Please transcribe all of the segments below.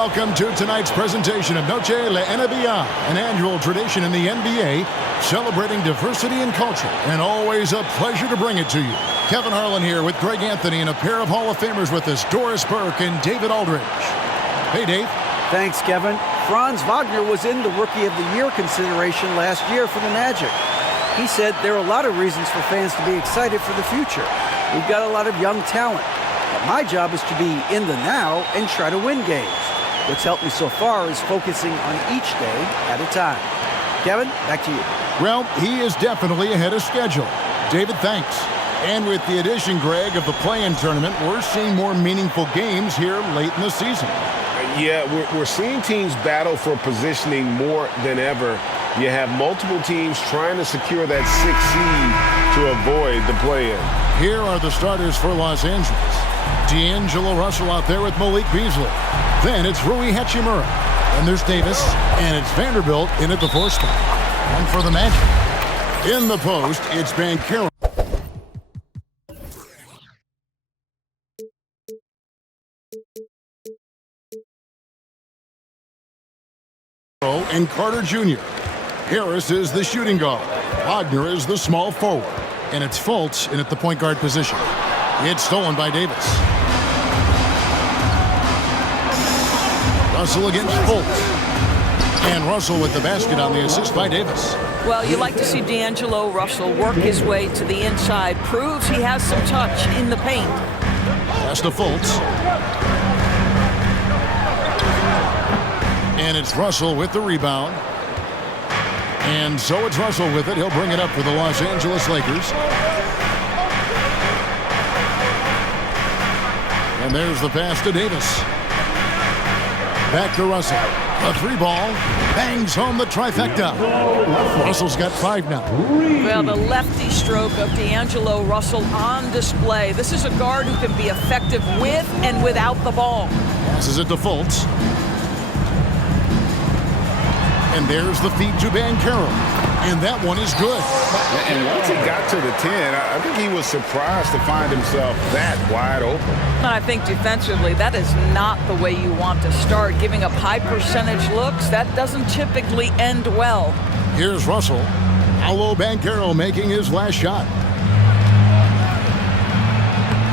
welcome to tonight's presentation of Noche La NBA, an annual tradition in the NBA celebrating diversity and culture, and always a pleasure to bring it to you. Kevin Harlan here with Greg Anthony and a pair of Hall of Famers with us, Doris Burke and David Aldridge. Hey, Dave. Thanks, Kevin. Franz Wagner was in the Rookie of the Year consideration last year for the Magic. He said there are a lot of reasons for fans to be excited for the future. We've got a lot of young talent. But my job is to be in the now and try to win games. What's helped me so far is focusing on each day at a time. Kevin, back to you. Well, he is definitely ahead of schedule. David, thanks. And with the addition, Greg, of the play-in tournament, we're seeing more meaningful games here late in the season. Yeah, we're seeing teams battle for positioning more than ever. You have multiple teams trying to secure that 6th seed to avoid the play-in. Here are the starters for Los Angeles. D'Angelo Russell out there with Malik Beasley. Then it's Rui Hachimura. And there's Davis. And it's Vanderbilt in at the 4th spot. And for the Magic, in the post, it's Banchero. And Carter Jr. Harris is the shooting guard. Wagner is the small forward. And it's Fultz in at the point guard position. It's stolen by Davis. Russell against Fultz. And Russell with the basket on the assist by Davis. Well, you like to see D'Angelo Russell work his way to the inside. Proves he has some touch in the paint. Pass to Fultz. And it's Russell with the rebound. And so it's Russell with it. He'll bring it up for the Los Angeles Lakers. And there's the pass to Davis. Back to Russell. A 3-ball. Bangs home the trifecta. Russell's got 5 now. Well, the lefty stroke of D'Angelo Russell on display. This is a guard who can be effective with and without the ball. Passes it to Fultz. And there's the feed to Banchero. And that one is good. And once he got to the 10, I think he was surprised to find himself that wide open. I think defensively, that is not the way you want to start. Giving up high percentage looks, that doesn't typically end well. Here's Russell. Paolo Banchero making his last shot.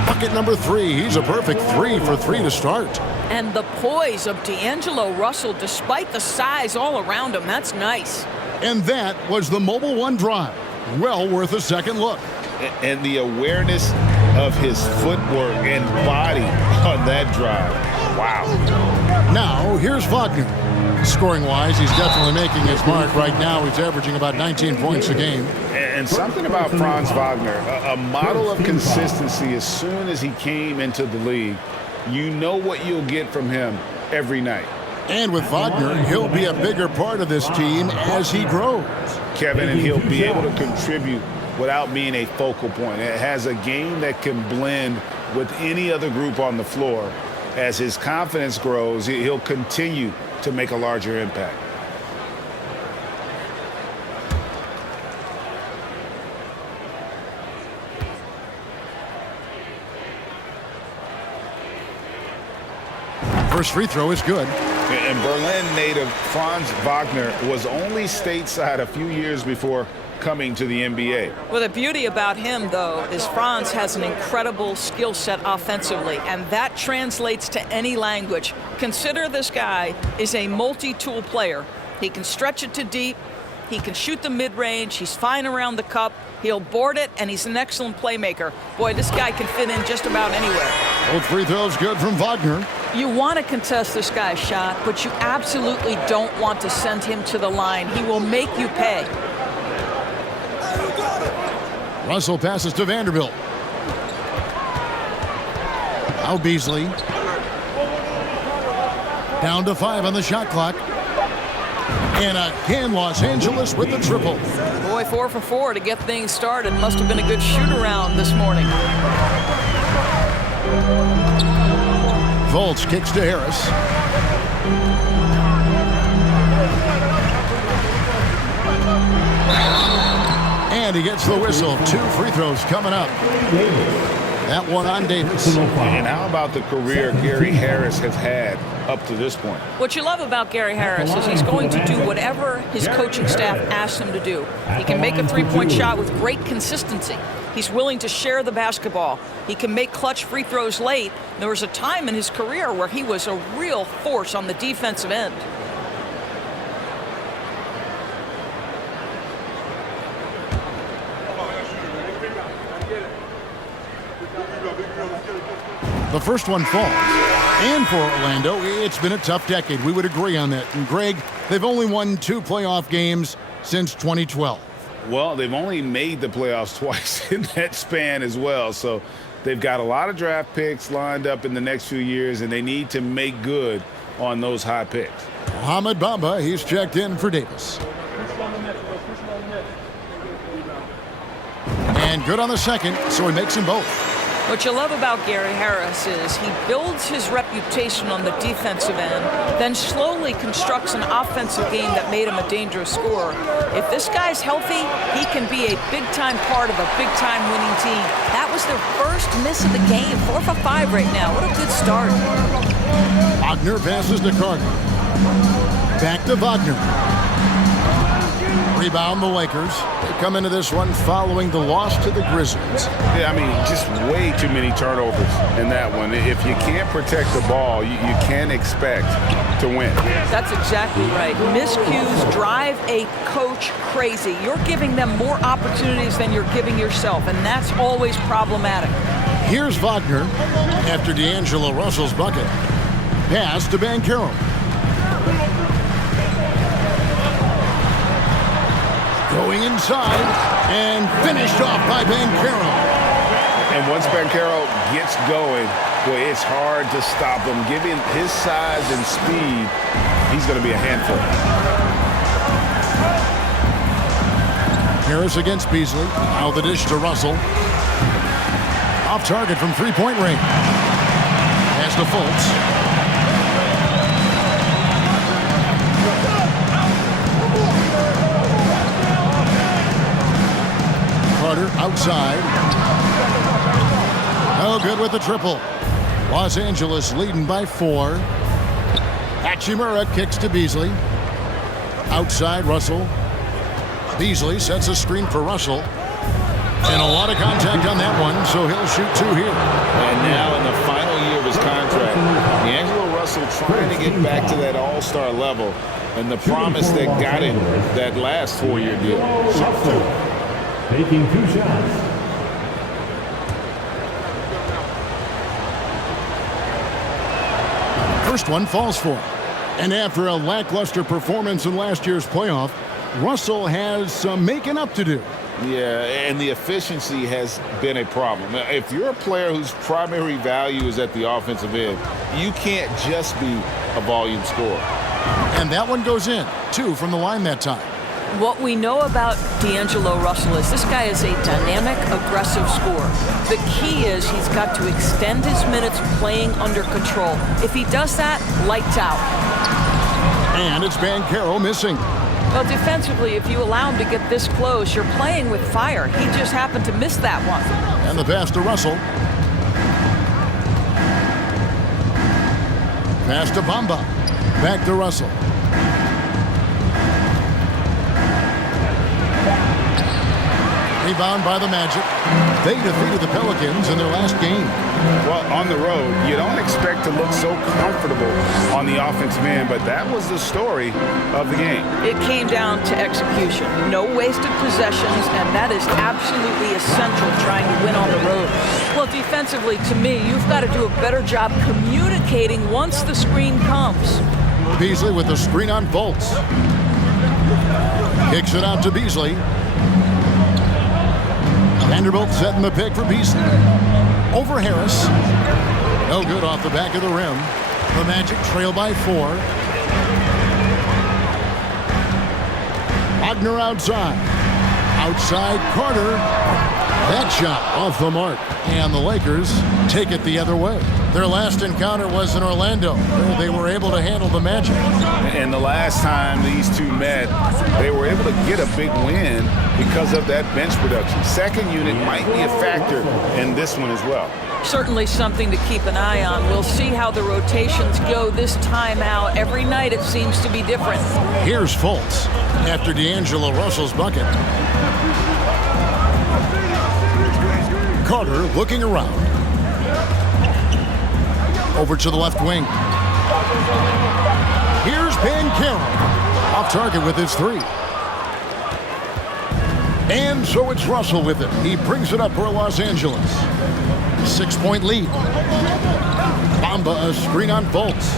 Bucket number 3. He's a perfect 3 for 3 to start. And the poise of D'Angelo Russell, despite the size all around him, that's nice. And that was the Mobile One drive. Well worth a second look. And the awareness of his footwork and body on that drive. Wow. Now, here's Wagner. Scoring-wise, he's definitely making his mark. Right now, he's averaging about 19 points a game. And something about Franz Wagner, a model of consistency. As soon as he came into the league, you know what you'll get from him every night. And with Wagner, he'll be a bigger part of this team as he grows. Kevin, and he'll be able to contribute without being a focal point. It has a game that can blend with any other group on the floor. As his confidence grows, he'll continue to make a larger impact. First free throw is good. And Berlin native Franz Wagner was only stateside a few years before coming to the NBA. Well, the beauty about him, though, is Franz has an incredible skill set offensively, and that translates to any language. Consider this guy is a multi-tool player. He can stretch it to deep. He can shoot the mid-range. He's fine around the cup. He'll board it, and he's an excellent playmaker. Boy, this guy can fit in just about anywhere. Both free throws good from Wagner. You want to contest this guy's shot, but you absolutely don't want to send him to the line. He will make you pay. Russell passes to Vanderbilt. Now Beasley. Down to 5 on the shot clock. And again, Los Angeles with the triple. Boy, 4 for 4 to get things started. Must have been a good shoot-around this morning. Fultz kicks to Harris. And he gets the whistle. 2 free throws coming up. That one on Davis. And how about the career Gary Harris has had up to this point? What you love about Gary Harris is he's going to do whatever his coaching staff asks him to do. He can make a three-point shot with great consistency. He's willing to share the basketball. He can make clutch free throws late. There was a time in his career where he was a real force on the defensive end. The first one falls. And for Orlando, it's been a tough decade. We would agree on that. And Greg, they've only won 2 playoff games since 2012. Well, they've only made the playoffs twice in that span as well. So they've got a lot of draft picks lined up in the next few years, and they need to make good on those high picks. Mohamed Bamba, he's checked in for Davis. And good on the second, so he makes them both. What you love about Gary Harris is he builds his reputation on the defensive end, then slowly constructs an offensive game that made him a dangerous scorer. If this guy's healthy, he can be a big-time part of a big-time winning team. That was their first miss of the game, 4 for 5 right now. What a good start. Wagner passes to Carter. Back to Wagner. Rebound the Lakers. They come into this one following the loss to the Grizzlies. Yeah, I mean, just way too many turnovers in that one. If you can't protect the ball, you can't expect to win. That's exactly right. Miscues drive a coach crazy. You're giving them more opportunities than you're giving yourself, and that's always problematic. Here's Wagner after D'Angelo Russell's bucket. Pass to Banchero. Going inside and finished off by Banchero. And once Banchero gets going, boy, it's hard to stop him. Given his size and speed, he's going to be a handful. Harris against Beasley. Now the dish to Russell. Off target from three-point range. Pass to Fultz. Carter outside. No good with the triple. Los Angeles leading by 4. Hachimura kicks to Beasley. Outside Russell. Beasley sets a screen for Russell. And a lot of contact on that one, so he'll shoot 2 here. And now in the final year of his contract, D'Angelo Russell trying to get back to that all-star level and the promise that got him that last 4-year deal. Taking 2 shots. First one falls for him. And after a lackluster performance in last year's playoff, Russell has some making up to do. Yeah, and the efficiency has been a problem. If you're a player whose primary value is at the offensive end, you can't just be a volume scorer. And that one goes in. 2 from the line that time. What we know about D'Angelo Russell is this guy is a dynamic, aggressive scorer. The key is he's got to extend his minutes playing under control. If he does that, lights out. And it's Banchero missing. Well, defensively, if you allow him to get this close, you're playing with fire. He just happened to miss that one. And the pass to Russell. Pass to Bamba. Back to Russell. Rebound by the Magic. They defeated the Pelicans in their last game. Well, on the road, you don't expect to look so comfortable on the offensive end, but that was the story of the game. It came down to execution. No wasted possessions, and that is absolutely essential trying to win on the road. Well, defensively, to me, you've got to do a better job communicating once the screen comes. Beasley with the screen on Fultz. Kicks it out to Beasley. Vanderbilt setting the pick for Beasley. Over Harris. No good off the back of the rim. The Magic trail by 4. Wagner outside. Outside Carter. That shot off the mark. And the Lakers take it the other way. Their last encounter was in Orlando, where they were able to handle the Magic. And the last time these two met, they were able to get a big win because of that bench production. Second unit might be a factor in this one as well. Certainly something to keep an eye on. We'll see how the rotations go this time out. Every night it seems to be different. Here's Fultz after D'Angelo Russell's bucket. Carter looking around. Over to the left wing. Here's Banchero. Off target with his three. And so it's Russell with it. He brings it up for Los Angeles. 6-point lead. Bamba a screen on Fultz.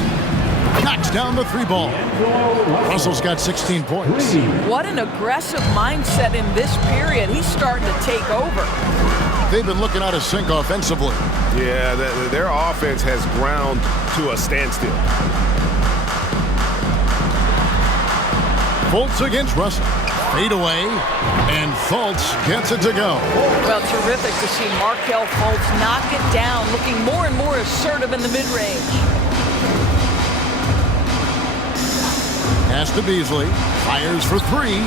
Knocks down the three ball. Russell's got 16 points. What an aggressive mindset in this period. He's starting to take over. They've been looking out of sync offensively. Yeah, their offense has ground to a standstill. Fultz against Russell. Fade away, and Fultz gets it to go. Well, terrific to see Markelle Fultz knock it down, looking more and more assertive in the mid-range. Pass to Beasley. Fires for three.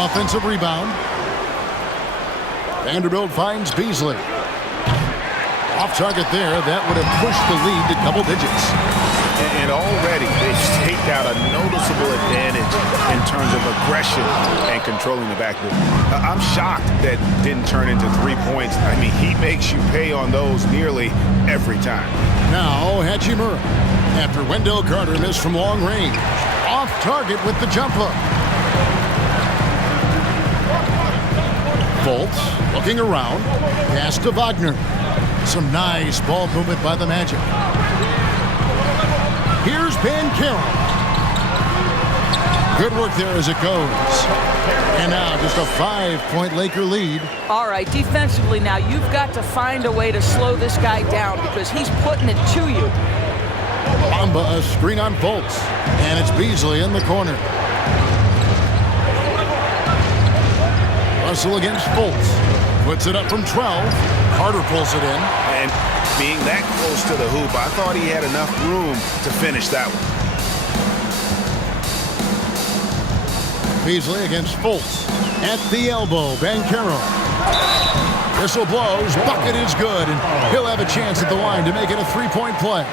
Offensive rebound. Vanderbilt finds Beasley. Off target there. That would have pushed the lead to double digits. And already they've staked out a noticeable advantage in terms of aggression and controlling the backboard. I'm shocked that didn't turn into 3 points. I mean, he makes you pay on those nearly every time. Now Hachimura. After Wendell Carter missed from long range. Off target with the jump hook. Fultz looking around. Pass to Wagner. Some nice ball movement by the Magic. Here's Banchero. Good work there as it goes. And now just a 5-point Laker lead. All right, defensively now, you've got to find a way to slow this guy down because he's putting it to you. Bamba a screen on Fultz. And it's Beasley in the corner. Russell against Fultz. Puts it up from 12. Carter pulls it in. And being that close to the hoop, I thought he had enough room to finish that one. Beasley against Fultz. At the elbow, Banchero. Whistle blows. Bucket is good. And he'll have a chance at the line to make it a 3-point play.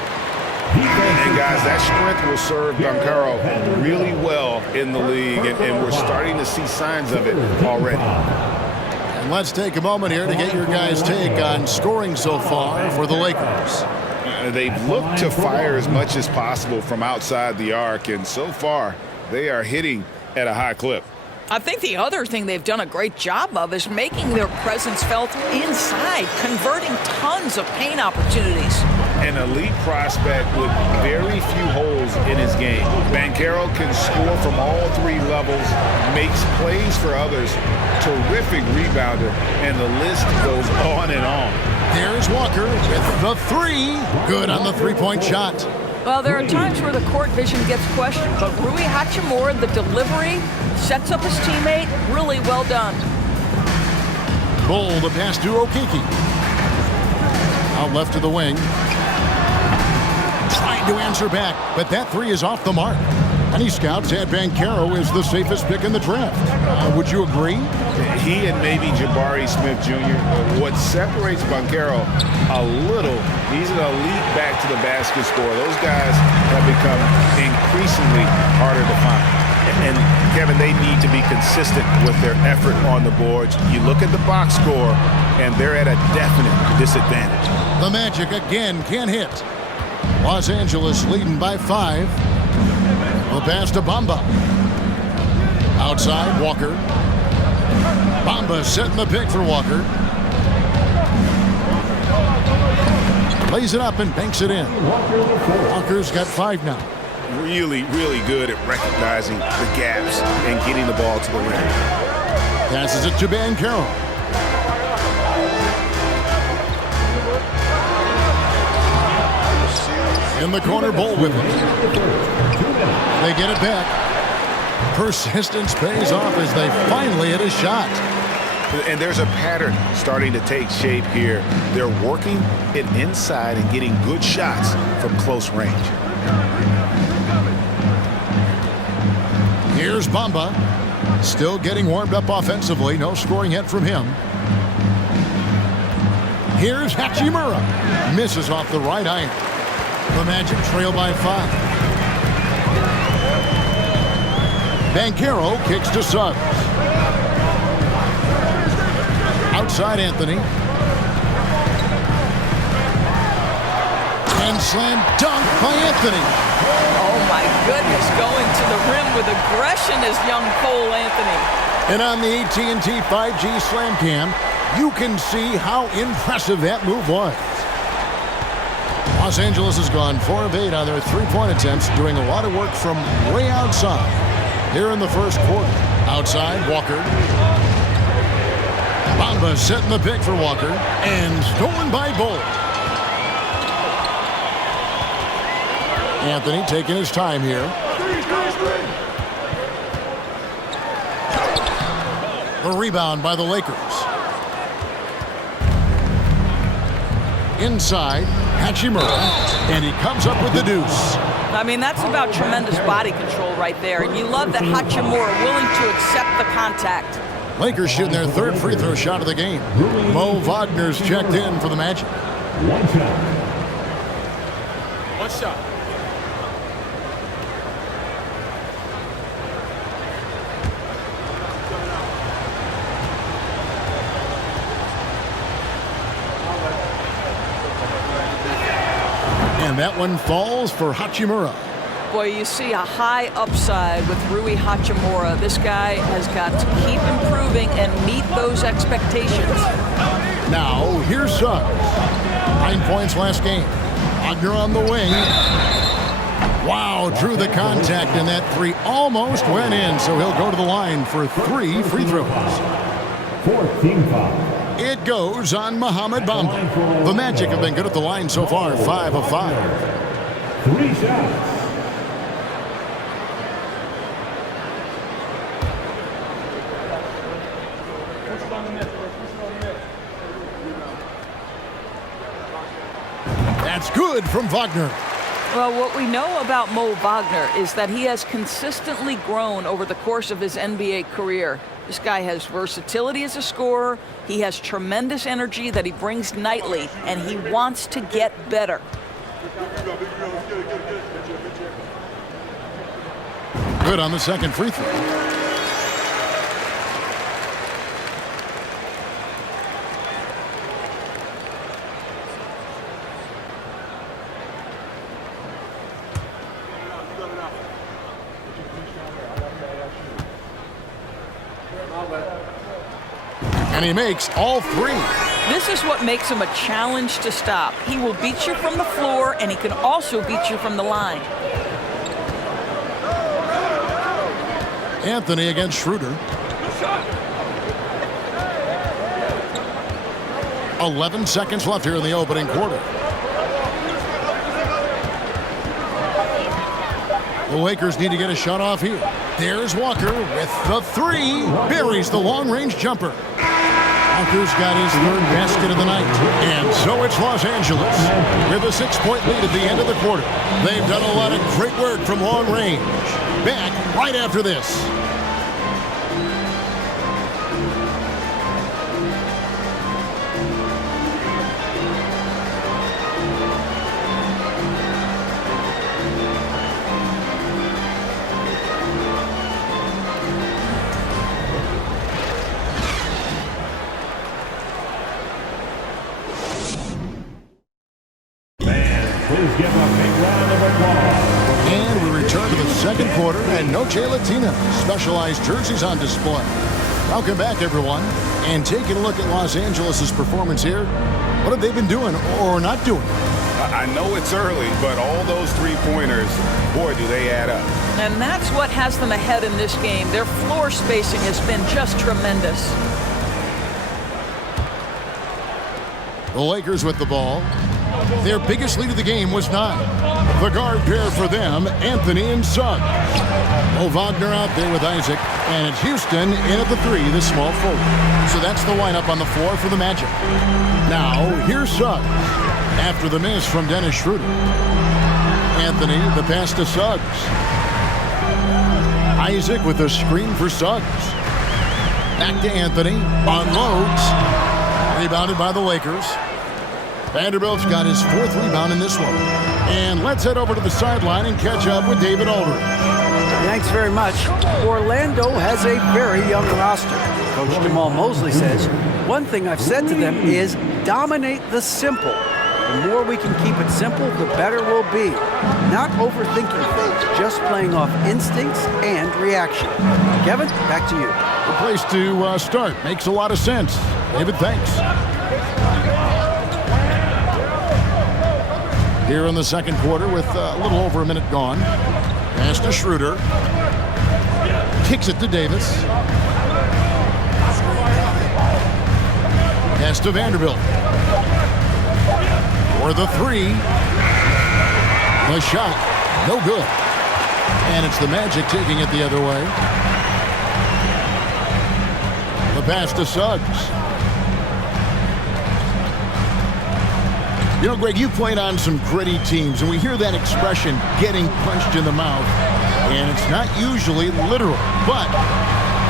And guys, that strength will serve Banchero really well in the league, and we're starting to see signs of it already. And let's take a moment here to get your guys' take on scoring so far for the Lakers. They've looked to fire as much as possible from outside the arc, and so far they are hitting at a high clip. I think the other thing they've done a great job of is making their presence felt inside, converting tons of paint opportunities. An elite prospect with very few holes in his game. Banchero can score from all three levels, makes plays for others, terrific rebounder, and the list goes on and on. There's Walker with the three. Good on the three-point shot. Well, there are times where the court vision gets questioned, but Rui Hachimura, the delivery, sets up his teammate. Really well done. Bull the pass to Okeke. Out left to the wing. Trying to answer back, but that three is off the mark. Many scouts had Banchero as the safest pick in the draft. Would you agree? He and maybe Jabari Smith Jr. What separates Banchero a little, he's an elite back to the basket scorer. Those guys have become increasingly harder to find. And Kevin, they need to be consistent with their effort on the boards. You look at the box score, and they're at a definite disadvantage. The Magic again can't hit. Los Angeles leading by 5. The pass to Bamba. Outside, Walker. Bamba setting the pick for Walker. Lays it up and banks it in. Walker's got 5 now. Really, really good at recognizing the gaps and getting the ball to the rim. Passes it to Banchero. In the corner, Bull with it. They get it back. Persistence pays off as they finally hit a shot. And there's a pattern starting to take shape here. They're working it inside and getting good shots from close range. Here's Bamba. Still getting warmed up offensively. No scoring yet from him. Here's Hachimura. Misses off the right iron. The Magic trail by 5. Banchero kicks to Suggs. Outside Anthony. And slam dunk by Anthony. Oh my goodness, going to the rim with aggression is young Cole Anthony. And on the AT&T 5G Slam Cam, you can see how impressive that move was. Los Angeles has gone 4 of 8 on their three-point attempts, doing a lot of work from way outside. Here in the first quarter. Outside, Walker. Bamba setting the pick for Walker. And stolen by Bull. Anthony taking his time here. The rebound by the Lakers. Inside, Hachimura, and he comes up with the deuce. I mean, that's about tremendous body control right there. And you love that Hachimura willing to accept the contact. Lakers shooting their third free throw shot of the game. Mo Wagner's checked in for the Magic. One shot. And that one falls for Hachimura. Boy, you see a high upside with Rui Hachimura. This guy has got to keep improving and meet those expectations. Now, here's Suggs. 9 points last game. Wagner on the wing. Wow, drew the contact, and that three almost went in, so he'll go to the line for 3 free throws. 4th team foul. It goes on Mohamed Bamba. The Magic have been good at the line so far, 5 of 5. 3 shots. That's good from Wagner. Well, what we know about Mo Wagner is that he has consistently grown over the course of his NBA career. This guy has versatility as a scorer. He has tremendous energy that he brings nightly, and he wants to get better. Good on the second free throw. And he makes all 3. This is what makes him a challenge to stop. He will beat you from the floor, and he can also beat you from the line. Anthony against Schroeder. 11 seconds left here in the opening quarter. The Lakers need to get a shot off here. There's Walker with the 3. Buries the long-range jumper. Walker's got his 3rd basket of the night. And so it's Los Angeles with a 6-point lead at the end of the quarter. They've done a lot of great work from long range. Back right after this. Please give a big round of applause. And we return to the second quarter, and Noche Latina specialized jerseys on display. Welcome back, everyone. And taking a look at Los Angeles' performance here, what have they been doing or not doing? I know it's early, but all those three-pointers, boy, do they add up. And that's what has them ahead in this game. Their floor spacing has been just tremendous. The Lakers with the ball. Their biggest lead of the game was 9. The guard pair for them, Anthony and Suggs. Wagner out there with Isaac, and it's Houston in at the 3, the small forward. So that's the lineup on the floor for the Magic. Now, here's Suggs. After the miss from Dennis Schroeder. Anthony, the pass to Suggs. Isaac with a screen for Suggs. Back to Anthony. Unloads. Rebounded by the Lakers. Vanderbilt's got his 4th rebound in this one. And let's head over to the sideline and catch up with David Aldridge. Thanks very much. Orlando has a very young roster. Coach Jamal Mosley says, one thing I've said to them is dominate the simple. The more we can keep it simple, the better we'll be. Not overthinking things, just playing off instincts and reaction. Kevin, back to you. The place to start. Makes a lot of sense. David, thanks. Here in the second quarter with a little over a minute gone. Pass to Schroeder. Kicks it to Davis. Pass to Vanderbilt. For the 3. The shot, no good. And it's the Magic taking it the other way. The pass to Suggs. You know, Greg, you played on some gritty teams, and we hear that expression, getting punched in the mouth, and it's not usually literal. But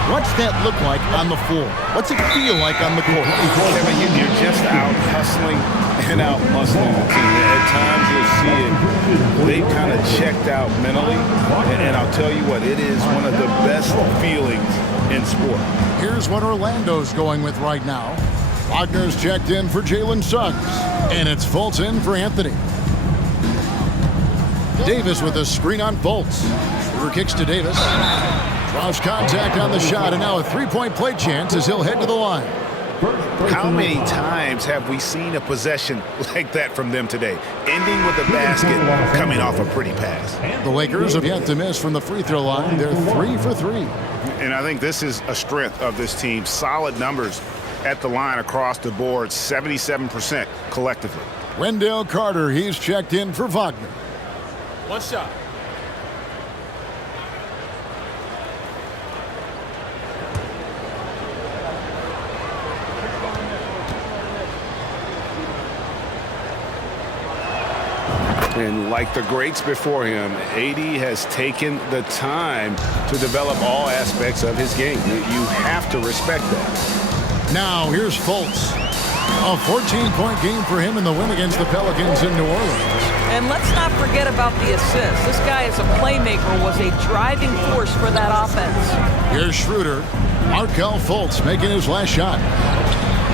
what's that look like on the floor? What's it feel like on the court? Kevin, you're just out hustling and out muscling the team. At times you'll see it. They've kind of checked out mentally, and I'll tell you what, it is one of the best feelings in sport. Here's what Orlando's going with right now. Wagner's checked in for Jalen Suggs, and it's Fultz in for Anthony. Davis with a screen on Fultz. Schroeder kicks to Davis. Draws contact on the shot, and now a 3-point play chance as he'll head to the line. How many times have we seen a possession like that from them today, ending with a basket coming off a pretty pass? The Lakers have yet to miss from the free throw line. They're 3 for 3. And I think this is a strength of this team. Solid numbers at the line across the board, 77% collectively. Wendell Carter, he's checked in for Wagner. One shot. And like the greats before him, AD has taken the time to develop all aspects of his game. You have to respect that. Now here's Fultz. A 14-point game for him in the win against the Pelicans in New Orleans. And let's not forget about the assist. This guy as a playmaker was a driving force for that offense. Here's Schroeder. Markelle Fultz making his last shot.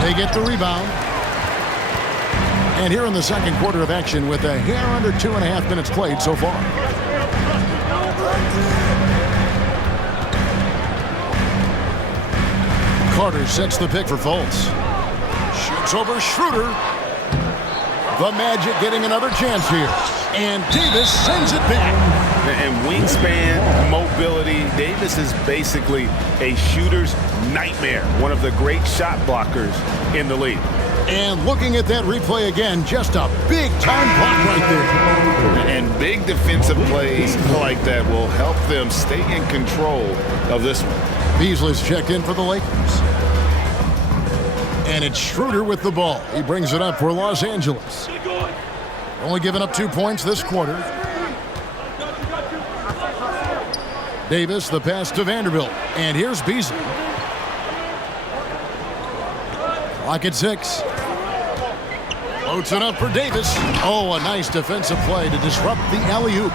They get the rebound. And here in the second quarter of action with a hair under 2.5 minutes played so far. Carter sets the pick for Fultz. Shoots over Schroeder. The Magic getting another chance here. And Davis sends it back. And wingspan, mobility, Davis is basically a shooter's nightmare. One of the great shot blockers in the league. And looking at that replay again, just a big-time block right there. And big defensive plays like that will help them stay in control of this one. Beasley's checked in for the Lakers. And it's Schroeder with the ball. He brings it up for Los Angeles. Only giving up 2 points this quarter. Davis, the pass to Vanderbilt. And here's Beasley. Clock at 6. Floats it up for Davis. Oh, a nice defensive play to disrupt the alley-oop.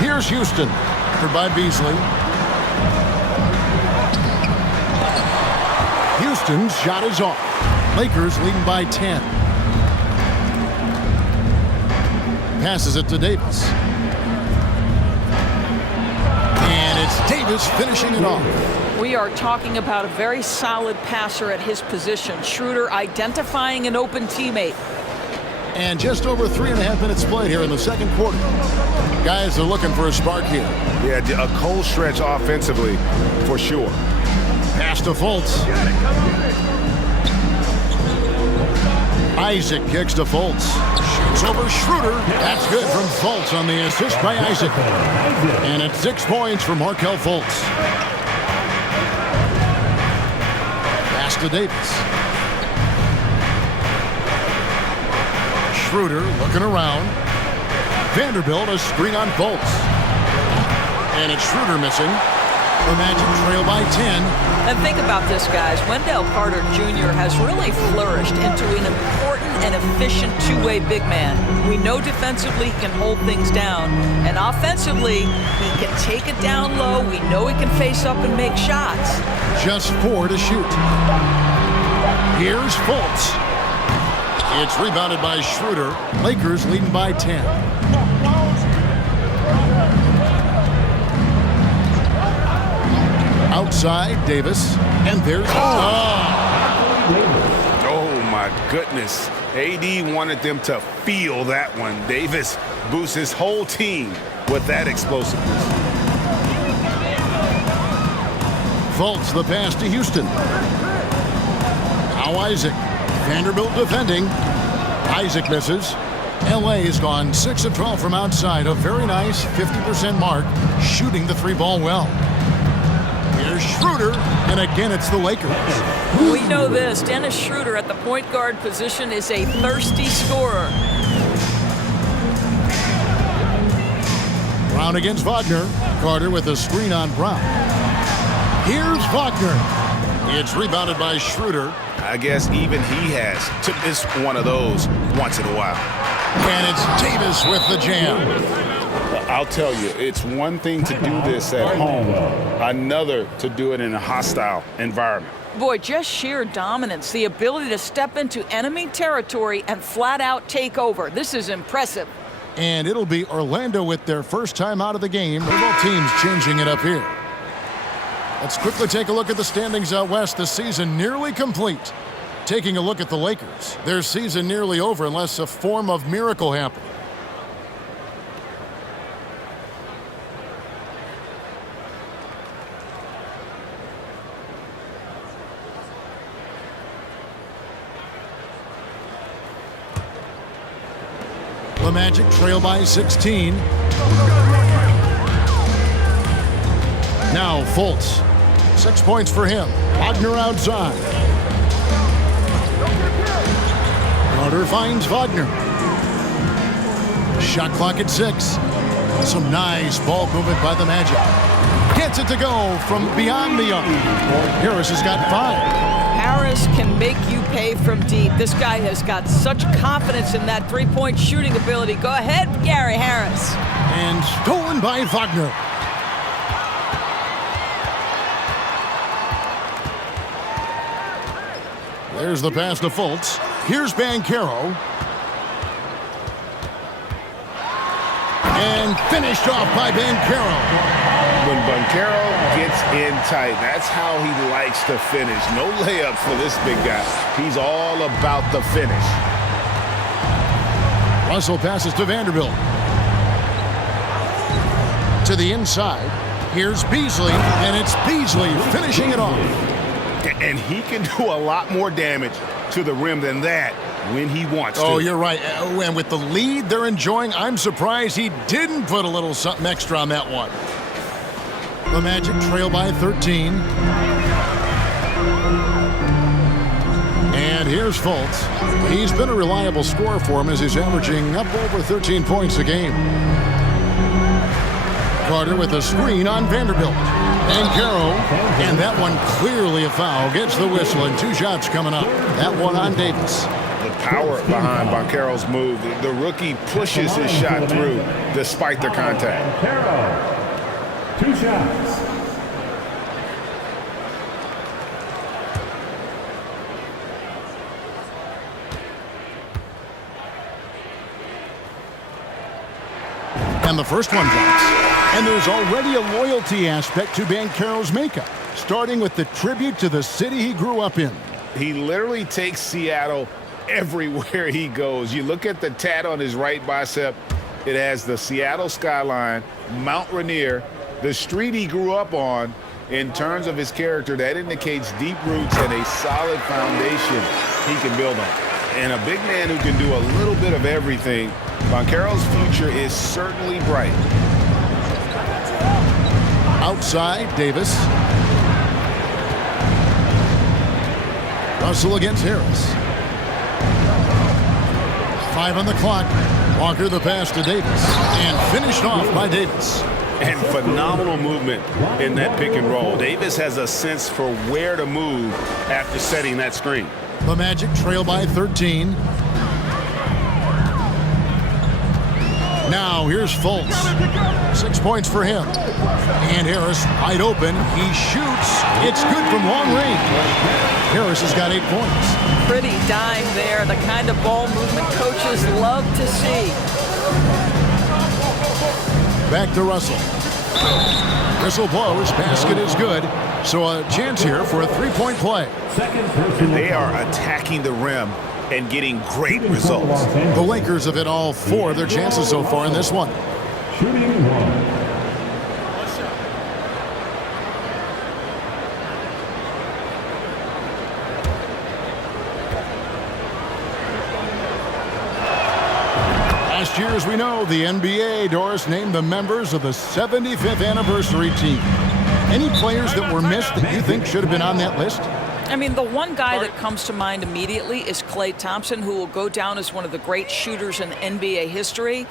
Here's Houston, covered by Beasley. Houston's shot is off. Lakers leading by 10. Passes it to Davis. And it's Davis finishing it off. We are talking about a very solid passer at his position. Schroeder identifying an open teammate. And just over 3.5 minutes played here in the second quarter. Guys are looking for a spark here. Yeah, a cold stretch offensively for sure. Pass to Fultz. Isaac kicks to Fultz. Shoots over Schroeder. That's good from Fultz on the assist by Isaac. And it's 6 points for Markelle Fultz. Pass to Davis. Schroeder looking around. Vanderbilt a screen on Fultz. And it's Schroeder missing. The Magic trail by 10. And think about this, guys. Wendell Carter Jr. has really flourished into an important and efficient two-way big man. We know defensively he can hold things down. And offensively, he can take it down low. We know he can face up and make shots. Just 4 to shoot. Here's Fultz. It's rebounded by Schroeder. Lakers leading by 10. Outside, Davis. And there's... Oh, my goodness. AD wanted them to feel that one. Davis boosts his whole team with that explosiveness. Fultz the pass to Houston. Now Isaac. Vanderbilt defending. Isaac misses. LA has gone 6 of 12 from outside. A very nice 50% mark. Shooting the 3-ball well. Here's Schroeder, and again it's the Lakers. We know this. Dennis Schroeder at the point guard position is a thirsty scorer. Brown against Wagner. Carter with a screen on Brown. Here's Wagner. It's rebounded by Schroeder. I guess even he has took this one of those once in a while. And it's Davis with the jam. I'll tell you, it's one thing to do this at home, another to do it in a hostile environment. Boy, just sheer dominance, the ability to step into enemy territory and flat out take over. This is impressive. And it'll be Orlando with their first time out of the game. Both teams changing it up here. Let's quickly take a look at the standings out west. The season nearly complete. Taking a look at the Lakers. Their season nearly over unless a form of miracle happens. The Magic trail by 16. Now Fultz. 6 points for him. Wagner outside. Carter finds Wagner. Shot clock at 6. Some nice ball movement by the Magic. Gets it to go from beyond the arc. Harris has got 5. Harris can make you pay from deep. This guy has got such confidence in that three-point shooting ability. Go ahead, Gary Harris. And stolen by Wagner. There's the pass to Fultz. Here's Banchero. And finished off by Banchero. When Banchero gets in tight, that's how he likes to finish. No layups for this big guy. He's all about the finish. Russell passes to Vanderbilt. To the inside. Here's Beasley, and it's Beasley finishing it off. And he can do a lot more damage to the rim than that when he wants to. Oh, you're right. And with the lead they're enjoying, I'm surprised he didn't put a little something extra on that one. The Magic trail by 13. And here's Fultz. He's been a reliable scorer for him as he's averaging up over 13 points a game. Carter with a screen on Vanderbilt. Banchero, and that one clearly a foul. Gets the whistle, and 2 shots coming up. That one on Davis. The power behind Banchero's move. The rookie pushes his shot through despite the contact. Banchero, 2 shots. And the first one drops. And there's already a loyalty aspect to Banchero's makeup, starting with the tribute to the city he grew up in. He literally takes Seattle everywhere he goes. You look at the tat on his right bicep. It has the Seattle skyline, Mount Rainier, the street he grew up on. In terms of his character, that indicates deep roots and a solid foundation he can build on. And a big man who can do a little bit of everything. Banchero's future is certainly bright. Outside, Davis. Russell against Harris. 5 on the clock. Walker the pass to Davis. And finished off by Davis. And phenomenal movement in that pick and roll. Davis has a sense for where to move after setting that screen. The Magic trail by 13. Now here's Fultz. 6 points for him. And Harris wide open. He shoots. It's good from long range. Harris has got 8 points. Pretty dime there. The kind of ball movement coaches love to see. Back to Russell. Whistle blows. Basket is good. So a chance here for a 3-point play. And they are attacking the rim and getting great results. The Lakers have hit all 4 of their chances so far in this one. Shooting 1. Last year, as we know, the NBA, Doris, named the members of the 75th anniversary team. Any players that were missed that you think should have been on that list? I mean, the one guy that comes to mind immediately is Klay Thompson, who will go down as one of the great shooters in NBA history.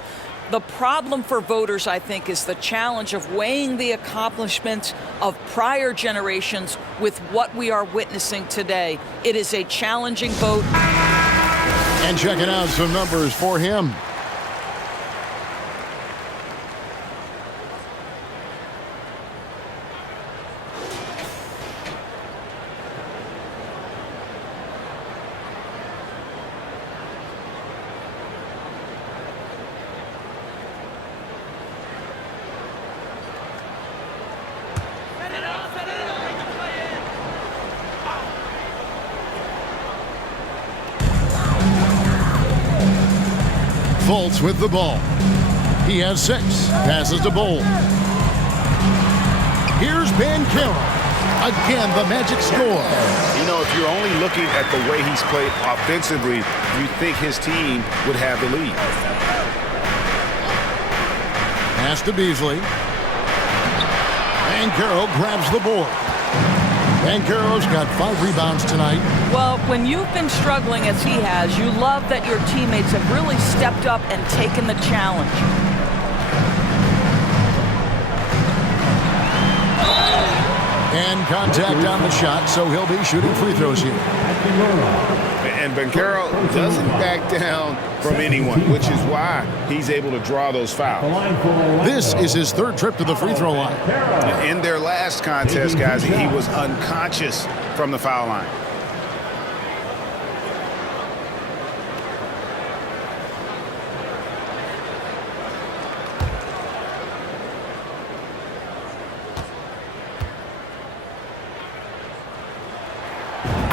The problem for voters, I think, is the challenge of weighing the accomplishments of prior generations with what we are witnessing today. It is a challenging vote. And checking out some numbers for him. Fultz with the ball. He has 6. Passes to Bowl. Here's Banchero. Again, the Magic score. You know, if you're only looking at the way he's played offensively, you think his team would have the lead. Pass to Beasley. Banchero grabs the board. Banchero's got 5 rebounds tonight. Well, when you've been struggling as he has, you love that your teammates have really stepped up and taken the challenge. And contact on the shot, so he'll be shooting free throws here. And Banchero doesn't back down from anyone, which is why he's able to draw those fouls. This is his 3rd trip to the free throw line. In their last contest, guys, he was unconscious from the foul line.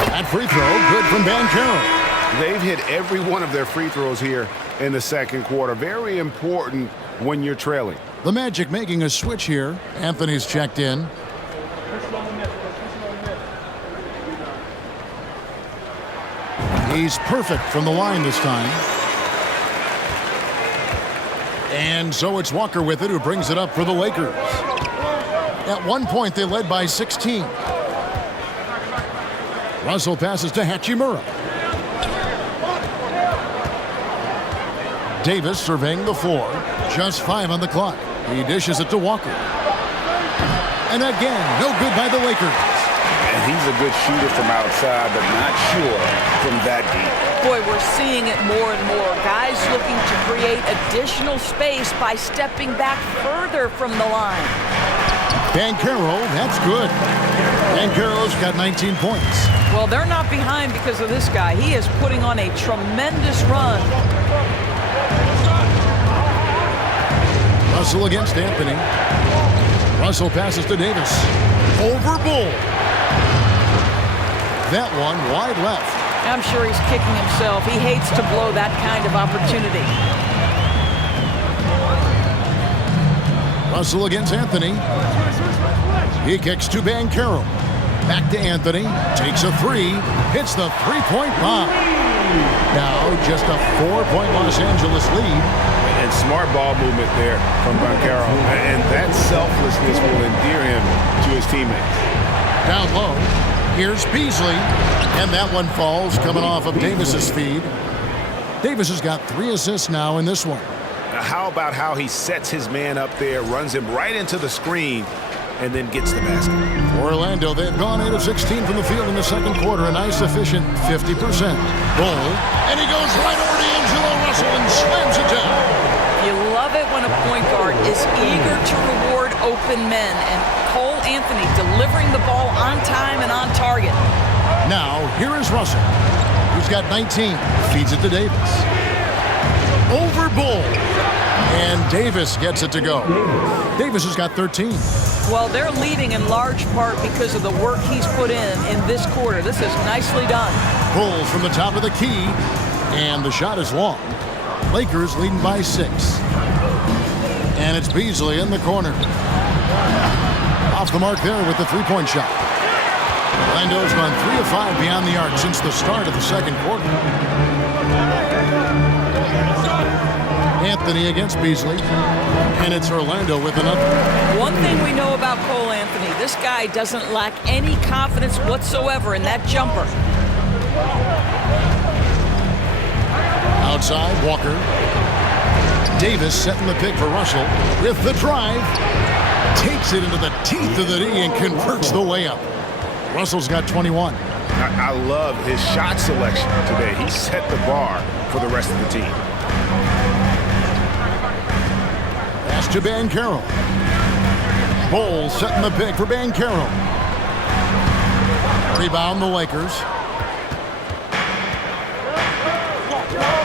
That free throw, good from Banchero. They've hit every one of their free throws here in the second quarter. Very important when you're trailing. The Magic making a switch here. Anthony's checked in. He's perfect from the line this time. And so it's Walker with it, who brings it up for the Lakers. At one point, they led by 16. Russell passes to Hachimura. Davis surveying the floor. Just 5 on the clock. He dishes it to Walker. And again, no good by the Lakers. And he's a good shooter from outside, but not sure from that deep. Boy, we're seeing it more and more. Guys looking to create additional space by stepping back further from the line. Banchero, that's good. Banchero's got 19 points. Well, they're not behind because of this guy. He is putting on a tremendous run. Russell against Anthony. Russell passes to Davis. Over Bull. That one wide left. I'm sure he's kicking himself. He hates to blow that kind of opportunity. Russell against Anthony. He kicks to Banchero. Back to Anthony. Takes a 3. Hits the 3-point bomb. Now just a 4-point Los Angeles lead. And smart ball movement there from Banchero. And that selflessness will endear him to his teammates. Down low, here's Beasley. And that one falls coming off of Davis's feed. Davis has got 3 assists now in this one. Now how about how he sets his man up there, runs him right into the screen, and then gets the basket. For Orlando, they've gone 8 of 16 from the field in the second quarter. A nice, efficient 50%. Bull, and he goes right over to D'Angelo Russell and slams it down. You love it when a point guard is eager to reward open men, and Cole Anthony delivering the ball on time and on target. Now, here is Russell. He's got 19. Feeds it to Davis. Over Bull. And Davis gets it to go. Davis has got 13. Well, they're leading in large part because of the work he's put in this quarter. This is nicely done. Bull from the top of the key. And the shot is long. Lakers leading by 6. And it's Beasley in the corner. Off the mark there with the 3-point shot. Orlando's gone 3 of 5 beyond the arc since the start of the second quarter. Anthony against Beasley. And it's Orlando with another. One thing we know about Cole Anthony, this guy doesn't lack any confidence whatsoever in that jumper. Outside, Walker. Davis setting the pick for Russell with the drive. Takes it into the teeth of the knee and converts the layup. Russell's got 21. I love his shot selection today. He set the bar for the rest of the team. Pass to Banchero. Bull setting the pick for Banchero. Rebound the Lakers.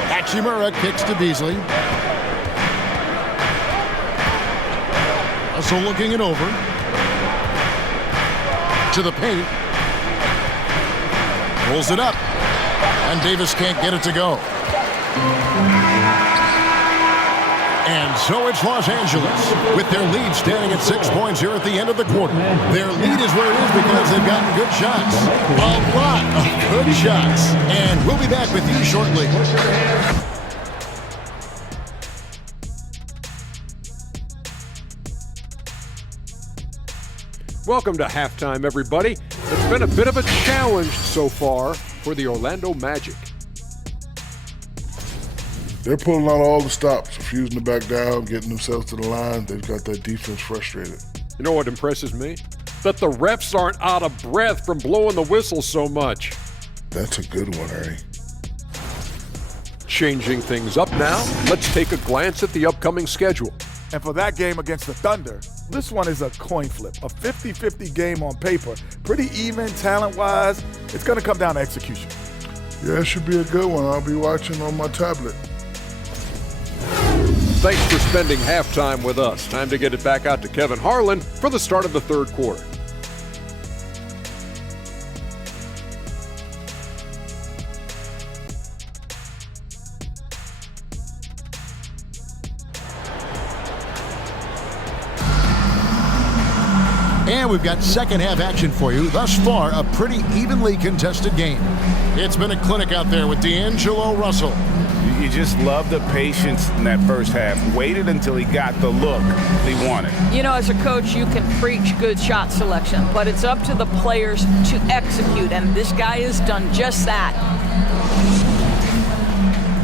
Hachimura kicks to Beasley. Russell looking it over. To the paint. Pulls it up. And Davis can't get it to go. And so it's Los Angeles with their lead standing at 6 points here at the end of the quarter. Their lead is where it is because they've gotten good shots. A lot of good shots. And we'll be back with you shortly. Welcome to halftime, everybody. It's been a bit of a challenge so far for the Orlando Magic. They're pulling out all the stops, refusing to back down, getting themselves to the line. They've got that defense frustrated. You know what impresses me? That the refs aren't out of breath from blowing the whistle so much. That's a good one, Ernie. Changing things up now, let's take a glance at the upcoming schedule. And for that game against the Thunder, this one is a coin flip, a 50-50 game on paper. Pretty even talent-wise. It's going to come down to execution. Yeah, it should be a good one. I'll be watching on my tablet. Thanks for spending halftime with us. Time to get it back out to Kevin Harlan for the start of the third quarter. And we've got second half action for you. Thus far, a pretty evenly contested game. It's been a clinic out there with D'Angelo Russell. You just love the patience in that first half. Waited until he got the look he wanted. You know, as a coach, you can preach good shot selection, but it's up to the players to execute, and this guy has done just that.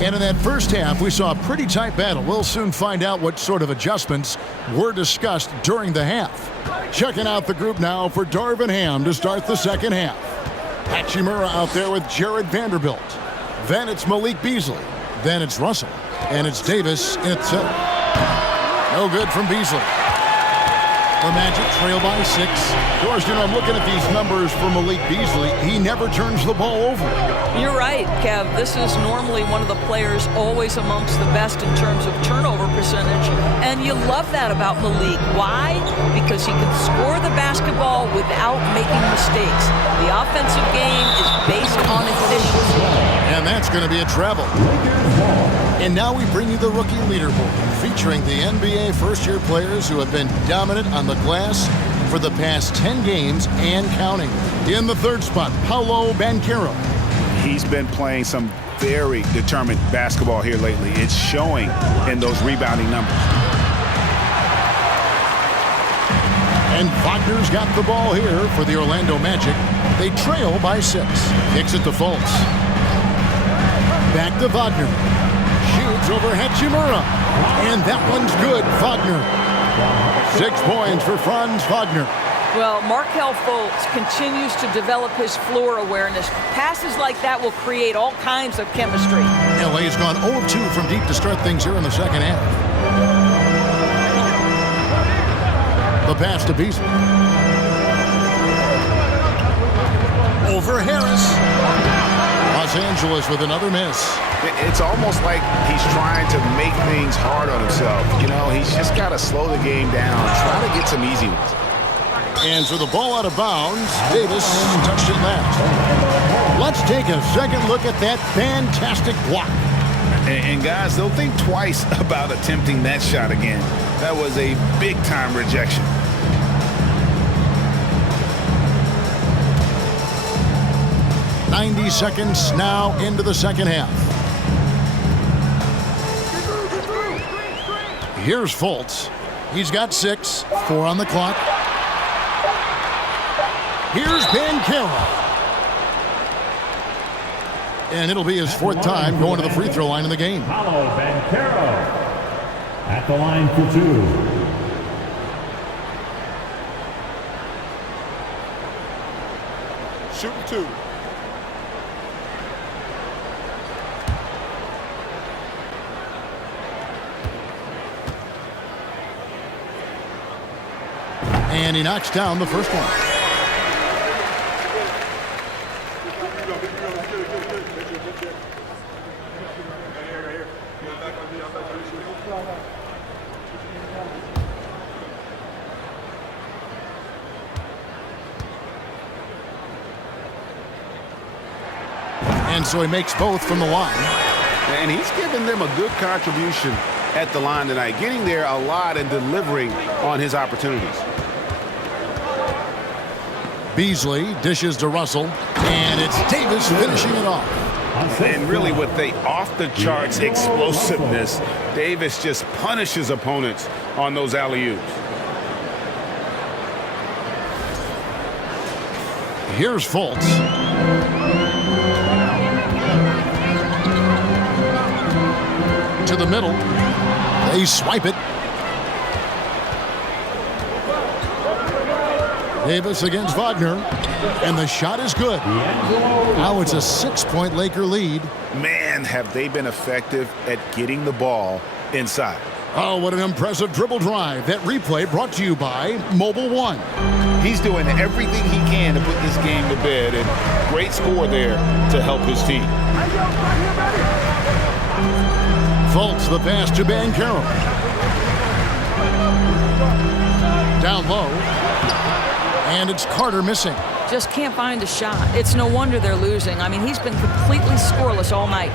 And in that first half, we saw a pretty tight battle. We'll soon find out what sort of adjustments were discussed during the half. Checking out the group now for Darvin Ham to start the second half. Hachimura out there with Jared Vanderbilt. Then it's Malik Beasley. Then it's Russell. And it's Davis in at center. No good from Beasley. The Magic trail by 6. Doris, you know, I'm looking at these numbers for Malik Beasley. He never turns the ball over. You're right, Kev. This is normally one of the players always amongst the best in terms of turnover percentage. And you love that about Malik. Why? Because he can score the basketball without making mistakes. The offensive game is based on efficiency. And that's going to be a travel. And now we bring you the rookie leaderboard, featuring the NBA first-year players who have been dominant on the glass for the past 10 games and counting. In the third spot, Paolo Banchero. He's been playing some very determined basketball here lately. It's showing in those rebounding numbers. And Wagner's got the ball here for the Orlando Magic. They trail by 6. Kicks it to Fultz. Back to Wagner. Shoots over Hachimura. And that one's good. Wagner. 6 points for Franz Wagner. Well, Markelle Fultz continues to develop his floor awareness. Passes like that will create all kinds of chemistry. LA's gone 0 of 2 from deep to start things here in the second half. The pass to Beasley. Over Harris. Los Angeles with another miss. It's almost like he's trying to make things hard on himself. You know, he's just got to slow the game down, try to get some easy ones. And so the ball out of bounds. Davis touched it last. Let's take a second look at that fantastic block. And guys, they'll think twice about attempting that shot again. That was a big-time rejection. "90 seconds now into the second half. Here's Fultz. He's got 6, 4 on the clock. Here's Banchero. And it'll be his 4th time going to the free throw line in the game. Paolo Banchero at the line for 2. Shooting 2. And he knocks down the first one. And so he makes both from the line. And he's given them a good contribution at the line tonight, getting there a lot and delivering on his opportunities. Beasley dishes to Russell, and it's Davis finishing it off. And really with the off-the-charts explosiveness, Davis just punishes opponents on those alley-oops. Here's Fultz. To the middle. They swipe it. Davis against Wagner, and the shot is good. Now it's a 6-point Laker lead. Man, have they been effective at getting the ball inside. Oh, what an impressive dribble drive. That replay brought to you by Mobile One. He's doing everything he can to put this game to bed, and great score there to help his team. Fultz the pass to Banchero. Down low. And it's Carter missing. Just can't find a shot. It's no wonder they're losing. I mean, he's been completely scoreless all night.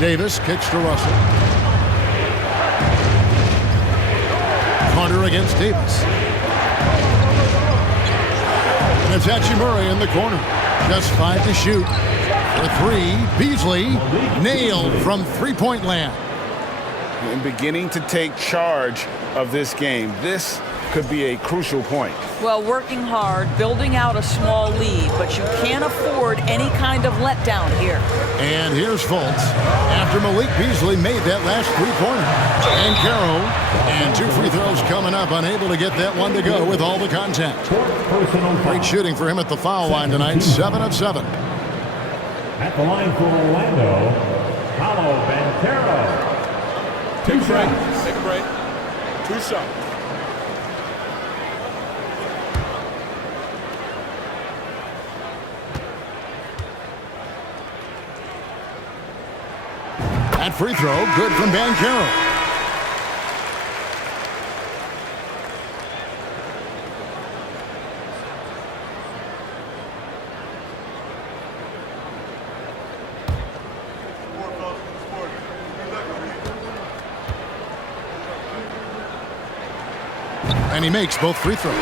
Davis kicks to Russell. Carter against Davis. And it's Hachimura in the corner. Just 5 to shoot. For 3, Beasley nailed from three-point land. And beginning to take charge of this game. This could be a crucial point. Well, working hard, building out a small lead, but you can't afford any kind of letdown here. And here's Fultz. After Malik Beasley made that last three-pointer. And Carroll, and 2 free throws coming up, unable to get that one to go with all the contact. Great shooting for him at the foul line tonight, 7 of 7. At the line for Orlando, Paolo Banchero. Take a break. Take a break. 2 shots. That free throw, good from Banchero. And he makes both free throws.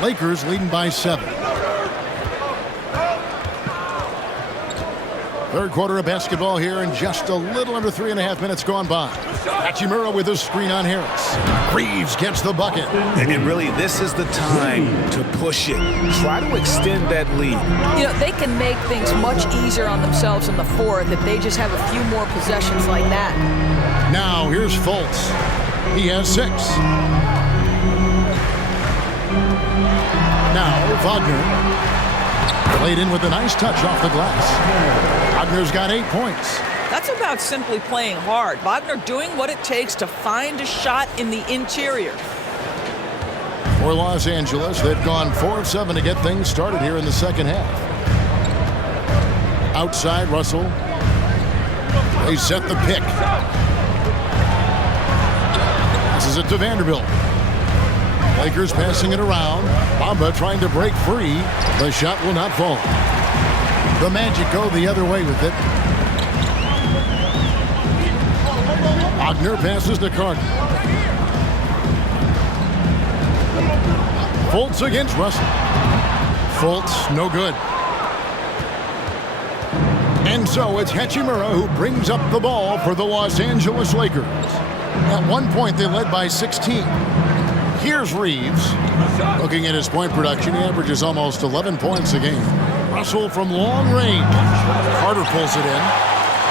Lakers leading by 7. Third quarter of basketball here in just a little under 3.5 minutes gone by. Hachimura with a screen on Harris. Reeves gets the bucket. And really, this is the time to push it. Try to extend that lead. You know, they can make things much easier on themselves in the fourth if they just have a few more possessions like that. Now here's Fultz. He has 6. Now Wagner. Played in with a nice touch off the glass. Wagner's got 8 points. That's about simply playing hard. Wagner doing what it takes to find a shot in the interior. For Los Angeles, they've gone 4 of 7 to get things started here in the second half. Outside, Russell. They set the pick. Passes it to Vanderbilt. Lakers passing it around. Bamba trying to break free. The shot will not fall. The Magic go the other way with it. Wagner passes to Carter. Fultz against Russell. Fultz, no good. And so it's Hachimura who brings up the ball for the Los Angeles Lakers. At one point, they led by 16. Here's Reeves. Looking at his point production, he averages almost 11 points a game. Russell from long range. Carter pulls it in.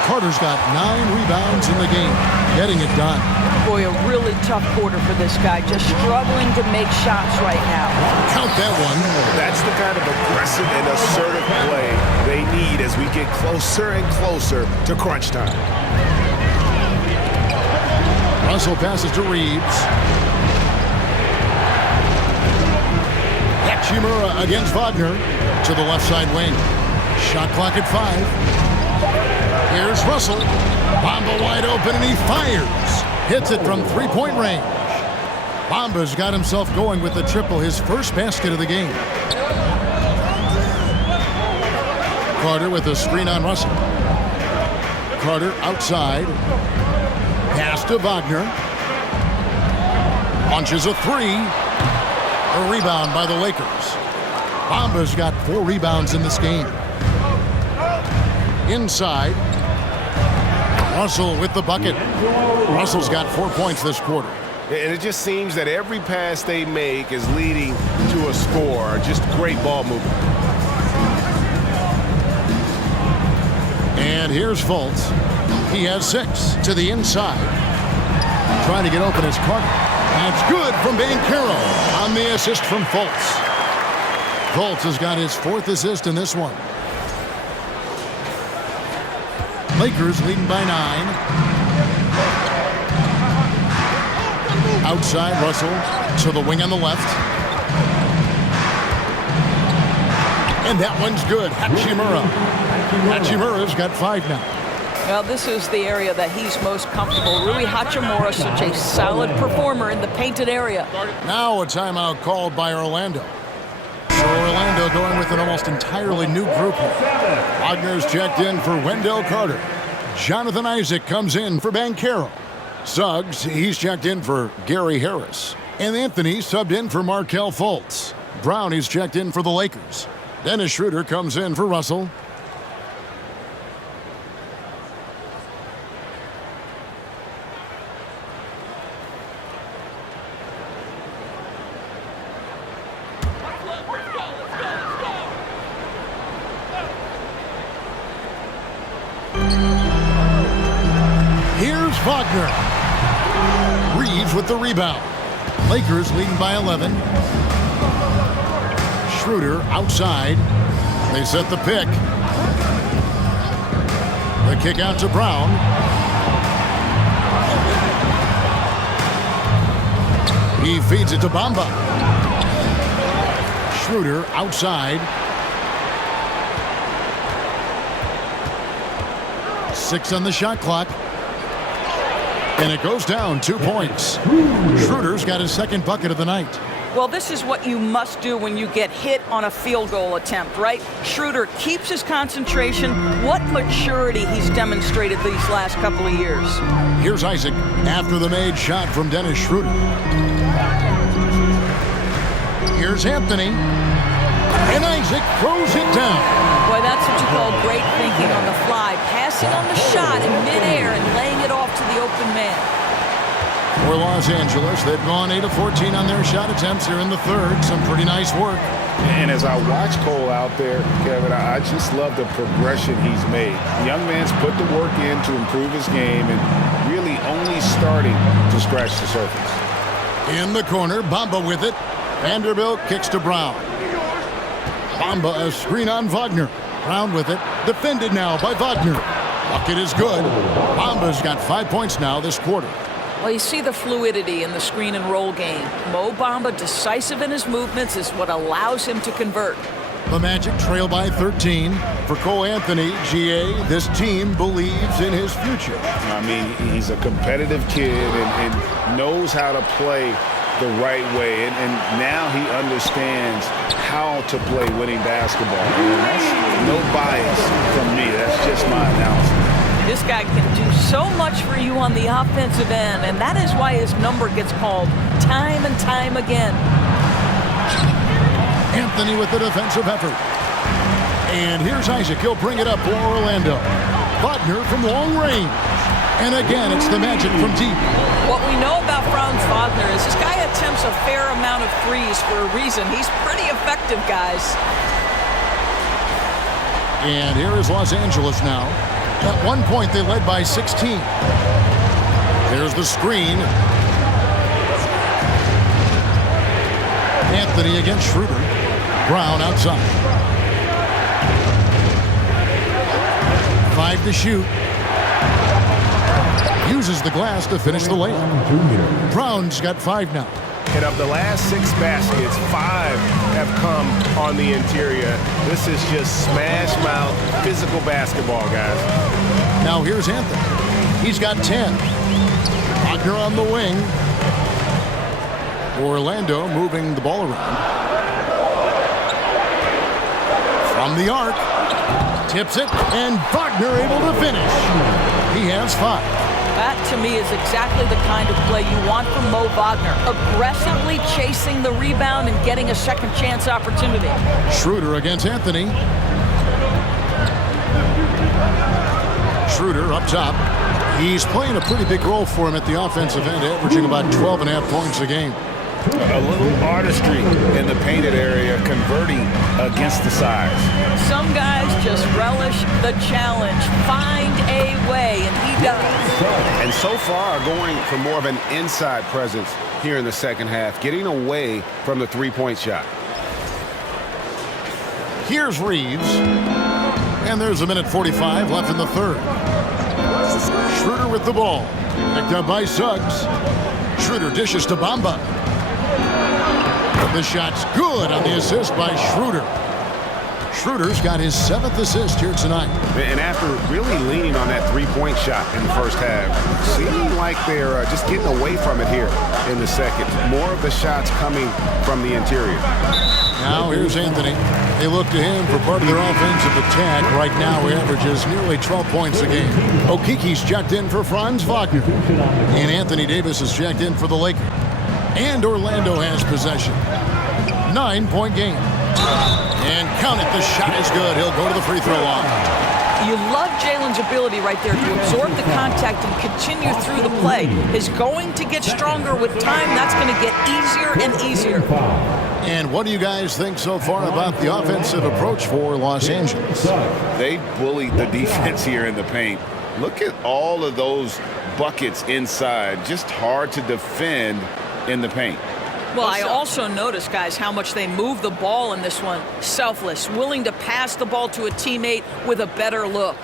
Carter's got 9 rebounds in the game, getting it done. Boy, a really tough quarter for this guy, just struggling to make shots right now. Count that one. That's the kind of aggressive and assertive play they need as we get closer and closer to crunch time. Russell passes to Reeves. Hachimura against Wagner to the left side wing. Shot clock at 5. Here's Russell. Bamba wide open and he fires. Hits it from 3-point range. Bamba's got himself going with the triple, his first basket of the game. Carter with a screen on Russell. Carter outside. Pass to Wagner. Launches a 3. A rebound by the Lakers. Bamba's got 4 rebounds in this game. Inside. Russell with the bucket. Russell's got 4 points this quarter. And it just seems that every pass they make is leading to a score. Just great ball movement. And here's Fultz. He has 6 to the inside. Trying to get open is Carter. That's good from Banchero on the assist from Fultz. Fultz has got his 4th assist in this one. Lakers leading by 9. Outside, Russell to the wing on the left. And that one's good. Hachimura. Hachimura's got 5 now. Well, this is the area that he's most comfortable. Rui Hachimura, such a solid performer in the painted area. Now a timeout called by Orlando. So Orlando going with an almost entirely new group here. Wagner's checked in for Wendell Carter. Jonathan Isaac comes in for Banchero. Suggs, he's checked in for Gary Harris. And Anthony subbed in for Markelle Fultz. Brown, he's checked in for the Lakers. Dennis Schroeder comes in for Russell. Here's Wagner. Reeves with the rebound. Lakers leading by 11. Schroeder outside. They set the pick. The kick out to Brown. He feeds it to Bamba. Schroeder outside. 6 on the shot clock. And it goes down 2 points. Schroeder's got his 2nd bucket of the night. Well, this is what you must do when you get hit on a field goal attempt, right? Schroeder keeps his concentration. What maturity he's demonstrated these last couple of years. Here's Isaac after the made shot from Dennis Schroeder. Here's Anthony. And Isaac throws it down. Boy, that's what you call great thinking on the fly. fly, passing on the shot in midair and laying it off to the open man. For Los Angeles, they've gone 8 of 14 on their shot attempts here in the third. Some pretty nice work. And as I watch Cole out there, Kevin, I just love the progression he's made. The young man's put the work in to improve his game and really only starting to scratch the surface. In the corner, Bamba with it. Vanderbilt kicks to Brown. Bamba, a screen on Wagner. Brown with it. Defended now by Wagner. Bucket is good. Bamba's got 5 points now this quarter. Well, you see the fluidity in the screen and roll game. Mo Bamba, decisive in his movements, is what allows him to convert. The Magic trail by 13. For Cole Anthony, GA, this team believes in his future. I mean, he's a competitive kid and knows how to play the right way. And now he understands how to play winning basketball. And that's no bias from me. That's just my analysis. This guy can do so much for you on the offensive end, and that is why his number gets called time and time again. Anthony with the defensive effort. And here's Isaac. He'll bring it up for Orlando. Wagner from long range. And again, it's the Magic from deep. What we know about Franz Wagner is this guy attempts a fair amount of threes for a reason. He's pretty effective, guys. And here is Los Angeles now. At one point, they led by 16. There's the screen. Anthony against Schroeder. Brown outside. 5 to shoot. Uses the glass to finish the layup. Brown's got 5 now. And of the last 6 baskets, 5 have come on the interior. This is just smash mouth physical basketball, guys. Now here's Anthony. He's got 10. Wagner on the wing. Orlando moving the ball around. From the arc. Tips it, and Wagner able to finish. He has 5. That, to me, is exactly the kind of play you want from Mo Wagner. Aggressively chasing the rebound and getting a second chance opportunity. Schroeder against Anthony. Schroeder up top. He's playing a pretty big role for him at the offensive end, averaging about 12.5 points a game. A little artistry in the painted area, converting against the size. Some guys just relish the challenge. Find a way, and he does. And so far, going for more of an inside presence here in the second half, getting away from the three-point shot. Here's Reeves. And there's 1:45 left in the third. Schroeder with the ball. Picked up by Suggs. Schroeder dishes to Bamba. The shot's good on the assist by Schroeder. Schroeder's got his 7th assist here tonight. And after really leaning on that three-point shot in the first half, seeming like they're just getting away from it here in the second. More of the shots coming from the interior. Now here's Anthony. They look to him for part of their offensive attack. Right now he averages nearly 12 points a game. Okiki's checked in for Franz Wagner. And Anthony Davis is checked in for the Lakers. And Orlando has possession. 9-point game. And count it, the shot is good. He'll go to the free throw line. You love Jalen's ability right there to absorb the contact and continue through the play. Is going to get stronger with time. That's going to get easier and easier. And what do you guys think so far about the offensive approach for Los Angeles? They bullied the defense here in the paint. Look at all of those buckets inside. Just hard to defend in the paint. Well, I also noticed, guys, how much they move the ball in this one. Selfless, willing to pass the ball to a teammate with a better look.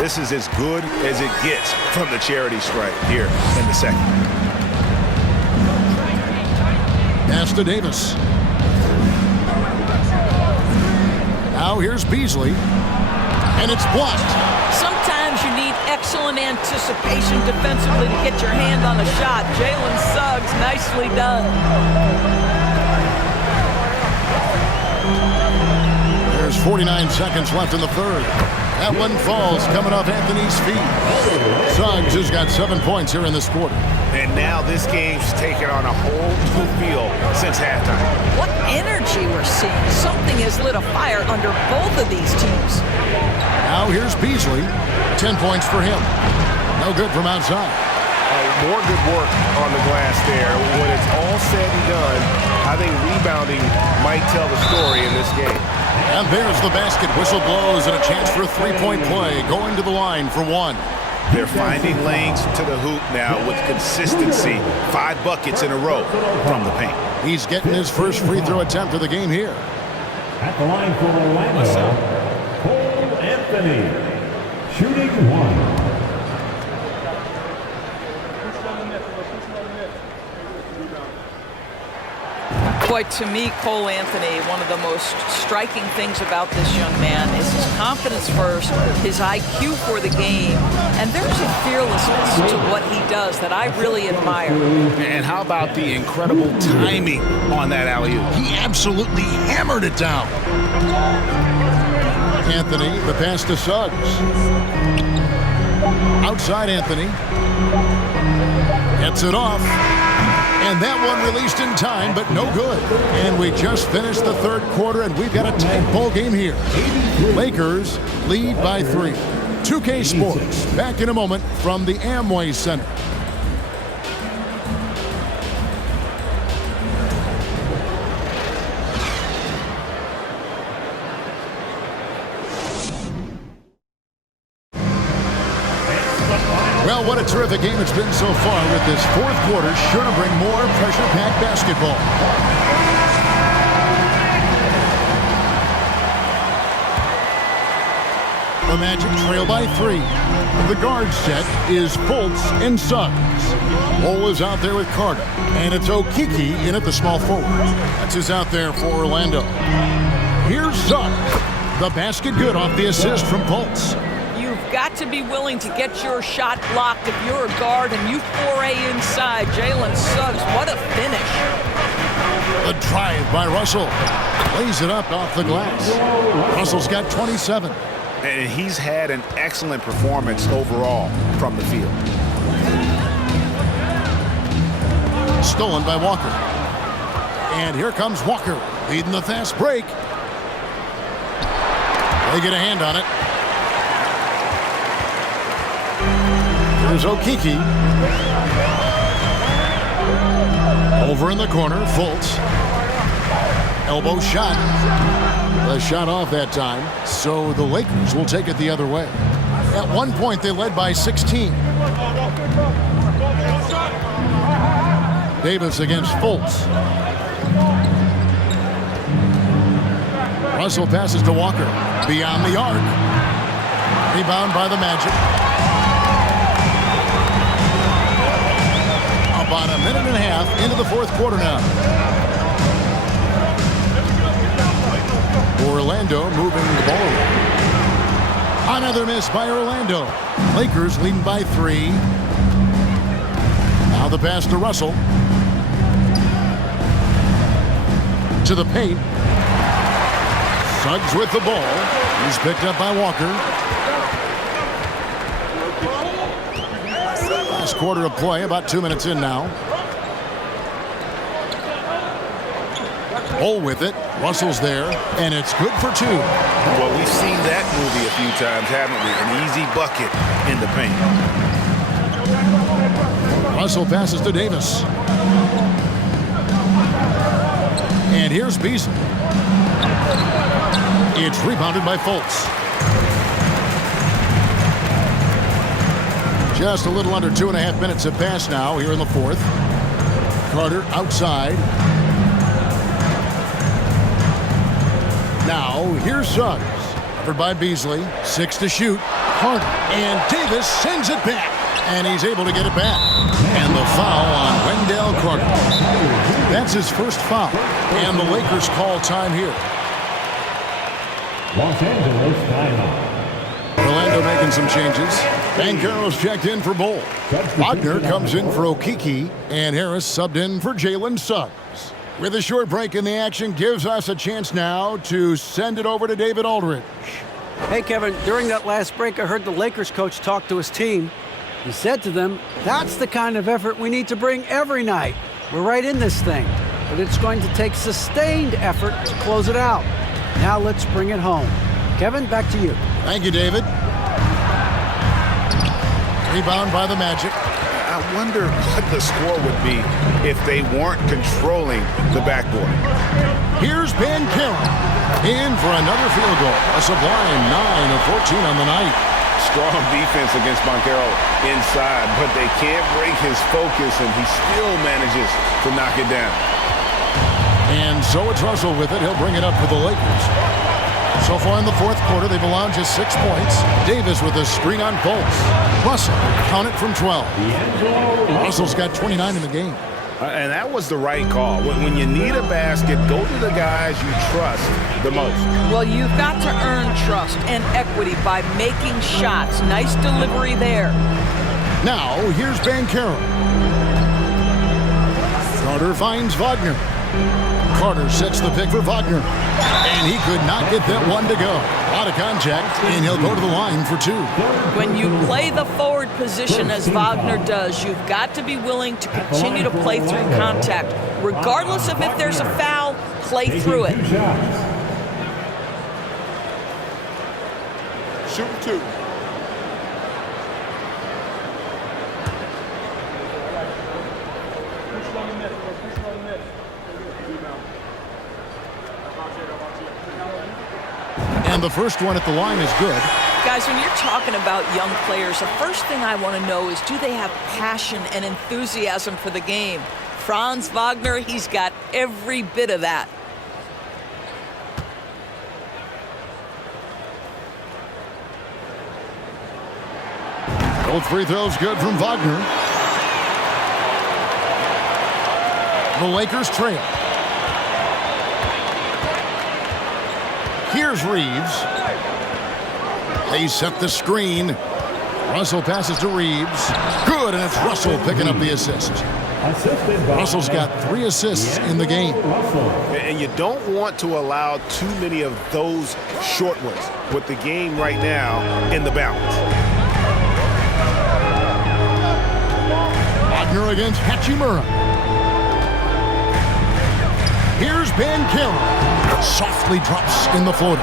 This is as good as it gets from the charity stripe here in the second. Pass to Davis. Now here's Beasley. And it's blocked. Sometimes you need excellent anticipation defensively to get your hand on a shot. Jalen Suggs, nicely done. There's 49 seconds left in the third. That one falls coming off Anthony's feet. Suggs has got 7 points here in this quarter. And now this game's taken on a whole new feel since halftime. What energy we're seeing. Something has lit a fire under both of these teams. Now here's Beasley. 10 points for him. No good from outside. More good work on the glass there. When it's all said and done, I think rebounding might tell the story in this game. And there's the basket. Whistle blows and a chance for a three-point play. Going to the line for one. They're finding lanes to the hoop now with consistency. 5 buckets in a row from the paint. He's getting his first free throw attempt of the game here. At the line for Orlando, Cole Anthony, shooting one. Boy, to me, Cole Anthony, one of the most striking things about this young man is his confidence first, his IQ for the game, and there's a fearlessness to what he does that I really admire. And how about the incredible timing on that alley-oop? He absolutely hammered it down. Anthony, the pass to Suggs. Outside Anthony. Gets it off. And that one released in time, but no good. And we just finished the third quarter, and we've got a tight ball game here. Lakers lead by 3. 2K Sports, back in a moment from the Amway Center. Well, what a terrific game it's been so far, with this fourth quarter sure to bring more pressure-packed basketball. The Magic trail by 3. The guard set is Fultz and Suggs. Cole is out there with Carter, and it's Okeke in at the small forward. That's who's out there for Orlando. Here's Suggs. The basket good off the assist from Fultz. You've got to be willing to get your shot blocked if you're a guard and you foray inside. Jalen Suggs, what a finish. The drive by Russell. Lays it up off the glass. Russell's got 27. And he's had an excellent performance overall from the field. Stolen by Walker. And here comes Walker, leading the fast break. They get a hand on it. Here's Okeke. Over in the corner, Fultz. Elbow shot. The shot off that time, so the Lakers will take it the other way. At one point, they led by 16. Davis against Fultz. Russell passes to Walker. Beyond the arc. Rebound by the Magic. About a minute and a half into the fourth quarter now. Orlando moving the ball around. Another miss by Orlando. Lakers leading by 3. Now the pass to Russell. To the paint. Suggs with the ball. He's picked up by Walker. Last quarter of play, about 2 minutes in now. Cole with it. Russell's there, and it's good for 2. Well, we've seen that movie a few times, haven't we? An easy bucket in the paint. Russell passes to Davis. And here's Beasley. It's rebounded by Fultz. Just a little under 2.5 minutes have passed now here in the fourth. Carter outside. Now, here's Suggs. Covered by Beasley. 6 to shoot. Carter. And Davis sends it back. And he's able to get it back. And the foul on Wendell Carter. That's his first foul. And the Lakers call time here. Los Angeles timeout. Orlando making some changes. Banchero's checked in for Bull. Wagner comes in for Okeke. And Harris subbed in for Jalen Suggs. With a short break in the action, gives us a chance now to send it over to David Aldridge. Hey, Kevin, during that last break, I heard the Lakers coach talk to his team. He said to them, that's the kind of effort we need to bring every night. We're right in this thing, but it's going to take sustained effort to close it out. Now let's bring it home. Kevin, back to you. Thank you, David. Rebound by the Magic. I wonder what the score would be if they weren't controlling the backboard. Here's Banchero in for another field goal. A sublime 9 of 14 on the night. Strong defense against Banchero inside, but they can't break his focus, and he still manages to knock it down. And so it's Russell with it. He'll bring it up for the Lakers. So far in the fourth quarter, they've allowed just 6 points. Davis with a screen on Fultz. Russell, count it from 12. Russell's got 29 in the game. And that was the right call. When you need a basket, go to the guys you trust the most. Well, you've got to earn trust and equity by making shots. Nice delivery there. Now, here's Banchero. Carter finds Wagner. Carter sets the pick for Wagner. And he could not get that one to go. A lot of contact, and he'll go to the line for 2. When you play the forward position as Wagner does, you've got to be willing to continue to play through contact. Regardless of if there's a foul, play through it. Shoot 2. And the first one at the line is good. Guys, when you're talking about young players, the first thing I want to know is, do they have passion and enthusiasm for the game? Franz Wagner, he's got every bit of that. Both free throws good from Wagner. The Lakers trail. Here's Reeves. They set the screen. Russell passes to Reeves. Good, and it's Russell picking up the assist. Russell's got 3 assists in the game. And you don't want to allow too many of those short ones with the game right now in the balance. Wagner against Hachimura. Here's Banchero. Softly drops in the floater.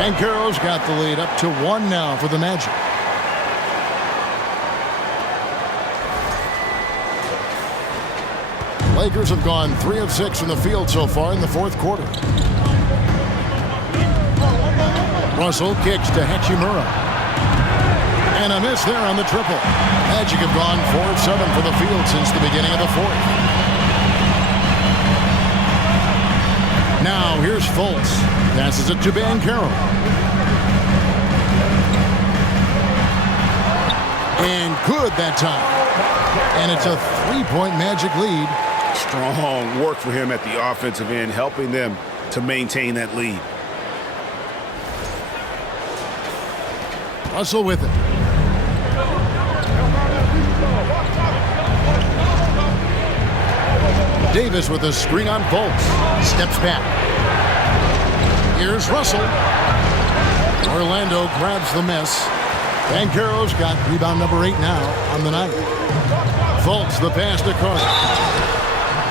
Banchero's got the lead up to 1 now for the Magic. Lakers have gone 3 of 6 from the field so far in the fourth quarter. Russell kicks to Hachimura. And a miss there on the triple. Magic have gone 4 of 7 for the field since the beginning of the fourth. Now here's Fultz. Passes it to Banchero. And good that time. And it's a 3-point Magic lead. Strong work for him at the offensive end, helping them to maintain that lead. Russell with it. Davis with a screen on Fultz. Steps back. Here's Russell. Orlando grabs the miss. Banchero's got rebound number 8 now on the night. Fultz the pass to Carter.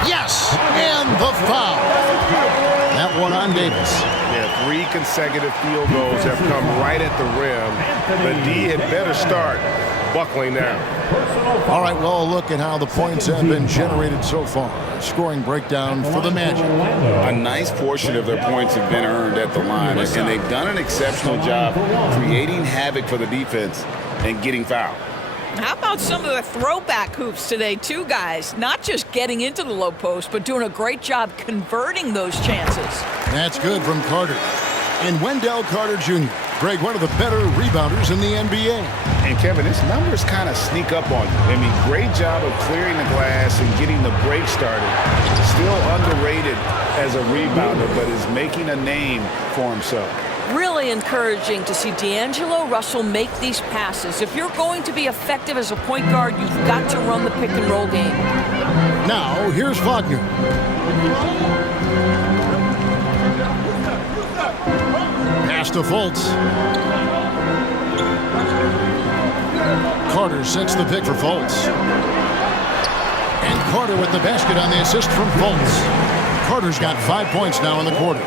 Yes! And the foul. That one on Davis. Yeah, 3 consecutive field goals have come right at the rim. The D had better start buckling down. All right, well, look at how the points have been generated so far. Scoring breakdown for the Magic. A nice portion of their points have been earned at the line, and they've done an exceptional job creating havoc for the defense and getting fouled. How about some of the throwback hoops today, too, guys? Not just getting into the low post, but doing a great job converting those chances. That's good from Carter. And Wendell Carter Jr., Greg, one of the better rebounders in the NBA. And, Kevin, his numbers kind of sneak up on you. I mean, great job of clearing the glass and getting the break started. Still underrated as a rebounder, but is making a name for himself. Really encouraging to see D'Angelo Russell make these passes. If you're going to be effective as a point guard, you've got to run the pick-and-roll game. Now, here's Wagner. Pass to Fultz. Carter sets the pick for Fultz. And Carter with the basket on the assist from Fultz. Carter's got 5 points now in the quarter.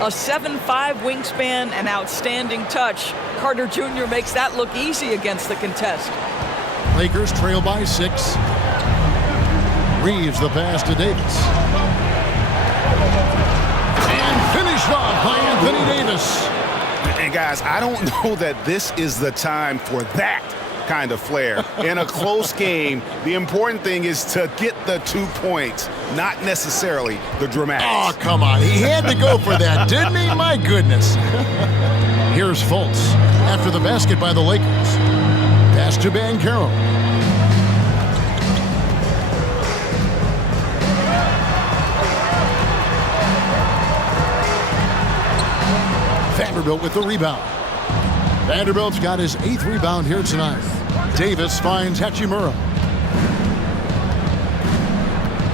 A 7'5" wingspan and outstanding touch. Carter Jr. makes that look easy against the contest. Lakers trail by 6. Reeves the pass to Davis. And finished off by Anthony Davis. And guys, I don't know that this is the time for that kind of flair. In a close game, the important thing is to get the 2 points, not necessarily the dramatics. Oh, come on. He had to go for that, didn't he? My goodness. Here's Fultz after the basket by the Lakers. Pass to Banchero. Vanderbilt with the rebound. Vanderbilt's got his 8th rebound here tonight. Davis finds Hachimura.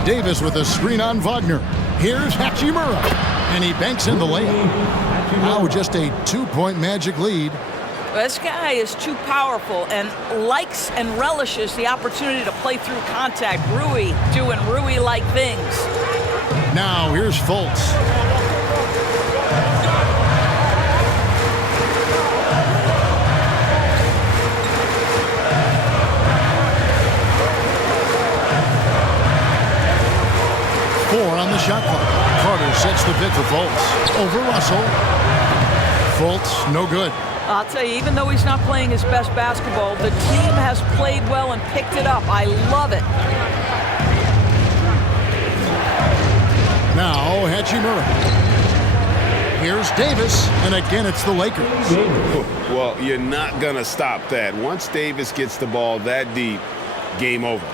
Davis with a screen on Wagner. Here's Hachimura. And he banks in the layup. Now just a 2-point Magic lead. This guy is too powerful and likes and relishes the opportunity to play through contact. Rui doing Rui-like things. Now here's Fultz. On the shot clock. Carter sets the pick for Fultz. Over Russell. Fultz, no good. I'll tell you, even though he's not playing his best basketball, the team has played well and picked it up. I love it. Now, Hachimura. Here's Davis, and again it's the Lakers. Well, you're not going to stop that. Once Davis gets the ball that deep, game over.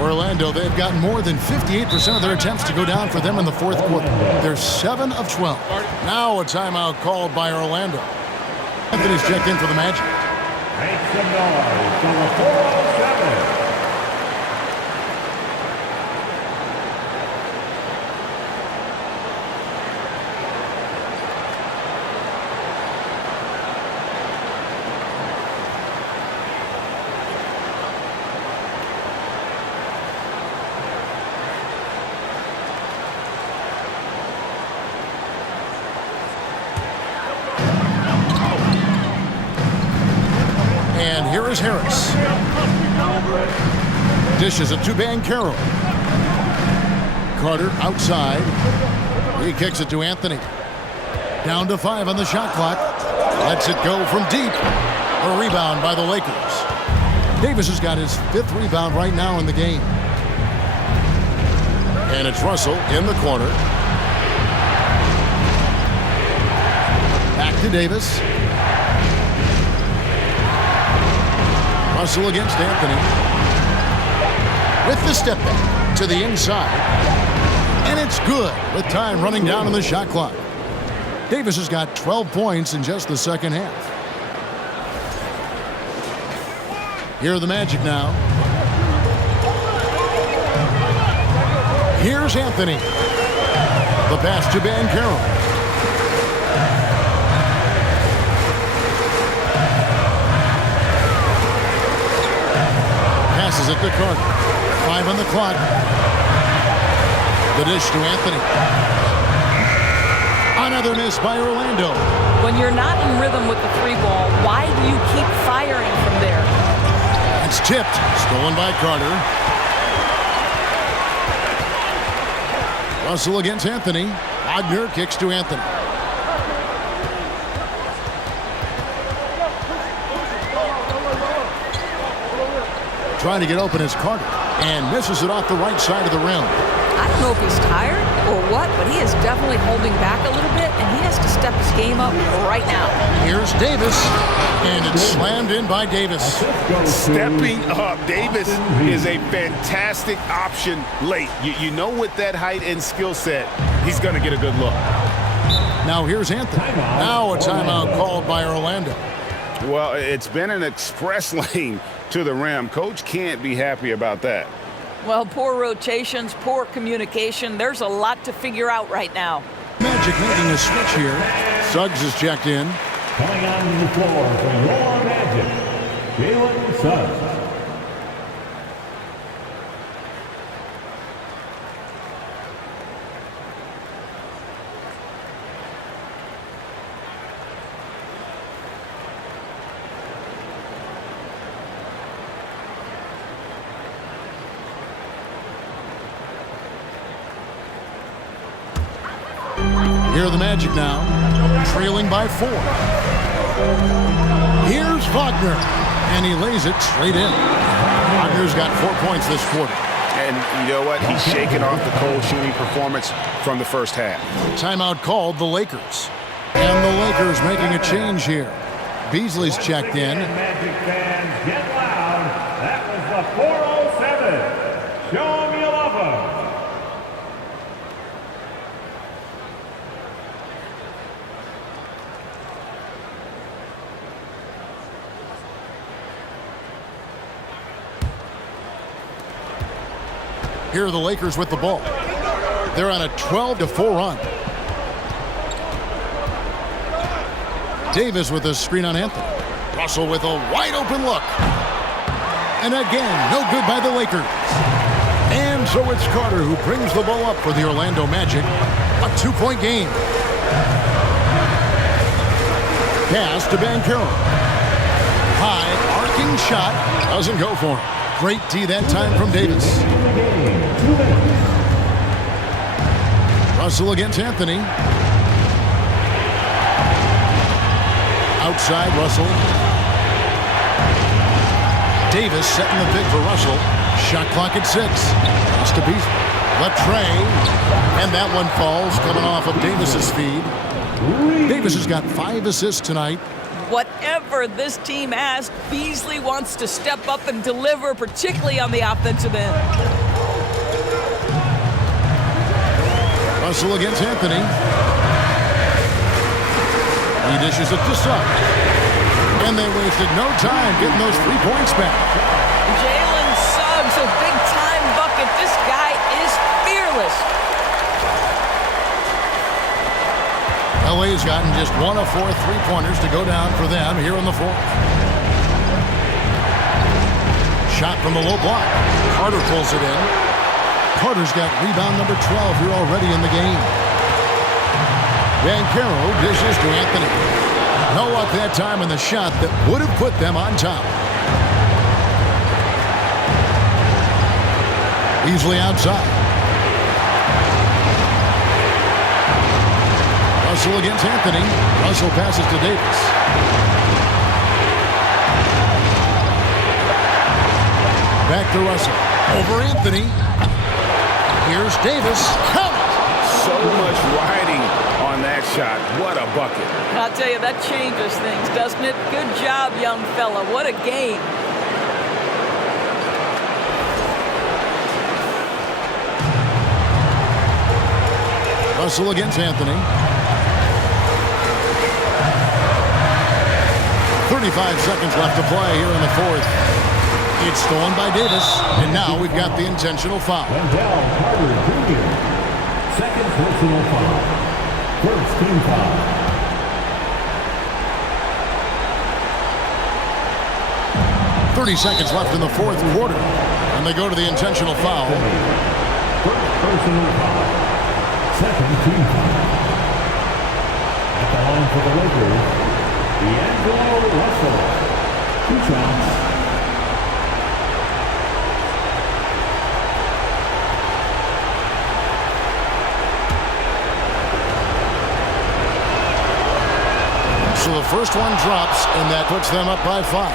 Orlando, they've got more than 58% of their attempts to go down for them in the 4th quarter. They're 7 of 12. Now a timeout called by Orlando. Anthony's checked in for the Magic. Make some noise on the 407. And here is Harris. Dishes it to Banchero. Carter outside. He kicks it to Anthony. Down to 5 on the shot clock. Lets it go from deep. A rebound by the Lakers. Davis has got his 5th rebound right now in the game. And it's Russell in the corner. Back to Davis. Russell against Anthony. With the step back to the inside. And it's good with time running down on the shot clock. Davis has got 12 points in just the second half. Here are the Magic now. Here's Anthony. The pass to Banchero. Passes it to Carter. 5 on the clock. The dish to Anthony. Another miss by Orlando. When you're not in rhythm with the 3-ball, why do you keep firing from there? It's tipped. Stolen by Carter. Russell against Anthony. Wagner kicks to Anthony. Trying to get open is Carter. And misses it off the right side of the rim. I don't know if he's tired or what, but he is definitely holding back a little bit, and he has to step his game up right now. Here's Davis, and it's slammed in by Davis. Stepping up. Davis is a fantastic option late. You know with that height and skill set, he's going to get a good look. Now here's Anthony. Now a timeout called by Orlando. Well, it's been an express lane to the rim. Coach can't be happy about that. Well, poor rotations, poor communication. There's a lot to figure out right now. Magic making a switch here. Suggs is checked in. Coming onto the floor for your Magic, Jalen subs. Here are the Magic now, trailing by 4. Here's Wagner, and he lays it straight in. Wagner's got 4 points this quarter. And you know what? He's shaking off the cold shooting performance from the first half. Timeout called the Lakers. And the Lakers making a change here. Beasley's checked in. Magic fans, get loud. That was the 407. Show me a lover. Here are the Lakers with the ball. They're on a 12-4 run. Davis with a screen on Anthony. Russell with a wide open look. And again, no good by the Lakers. And so it's Carter who brings the ball up for the Orlando Magic. A 2-point game. Pass to Banchero. High arcing shot. Doesn't go for him. Great D that time from Davis. Russell against Anthony. Outside Russell. Davis setting the pick for Russell. Shot clock at 6. Pass to Beasley. The tray. And that one falls coming off of Davis's feed. Davis has got 5 assists tonight. Whatever this team asks, Beasley wants to step up and deliver, particularly on the offensive end. Russell against Anthony. He dishes it to Suggs. And they wasted no time getting those 3 points back. Jalen Suggs, a big-time bucket. This guy is fearless. LA's gotten just 1 of 4 3-pointers to go down for them here in the 4th. Shot from the low block. Carter pulls it in. Carter's got rebound number 12 here already in the game. Banchero dishes to Anthony. No luck that time in the shot that would have put them on top. Beasley outside. Russell against Anthony. Russell passes to Davis. Back to Russell. Over Anthony. Here's Davis. Count it! So much riding on that shot. What a bucket. I'll tell you, that changes things, doesn't it? Good job, young fella. What a game. Russell against Anthony. 35 seconds left to play here in the 4th. It's stolen by Davis, and now we've got the intentional foul. Wendell Carter Jr. Second personal foul. First team foul. .30 seconds left in the 4th quarter, and they go to the intentional foul. First personal foul. Second team foul. At the line for the Lakers, D'Angelo Russell. 2 shots. So the first one drops, and that puts them up by 5.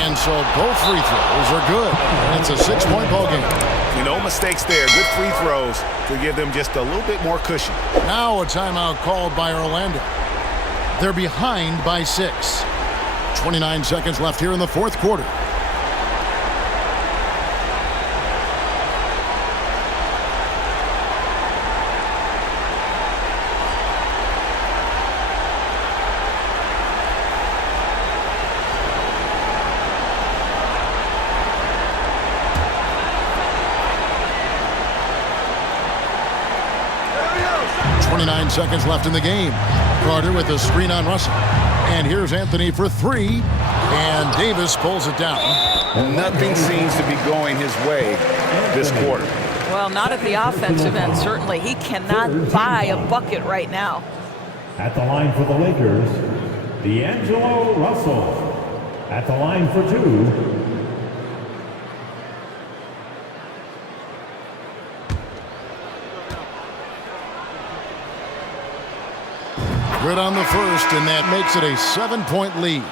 And so both free throws are good. And it's a 6-point ball game. No mistakes there. Good free throws to give them just a little bit more cushion. Now a timeout called by Orlando. They're behind by 6. 29 seconds left here in the 4th quarter. seconds left in the game. Carter with a screen on Russell. And here's Anthony for three. And Davis pulls it down. Nothing seems to be going his way this quarter. Well, not at the offensive end, certainly. He cannot buy a bucket right now. At the line for the Lakers, D'Angelo Russell. At the line for two, good on the first, and that makes it a 7-point lead.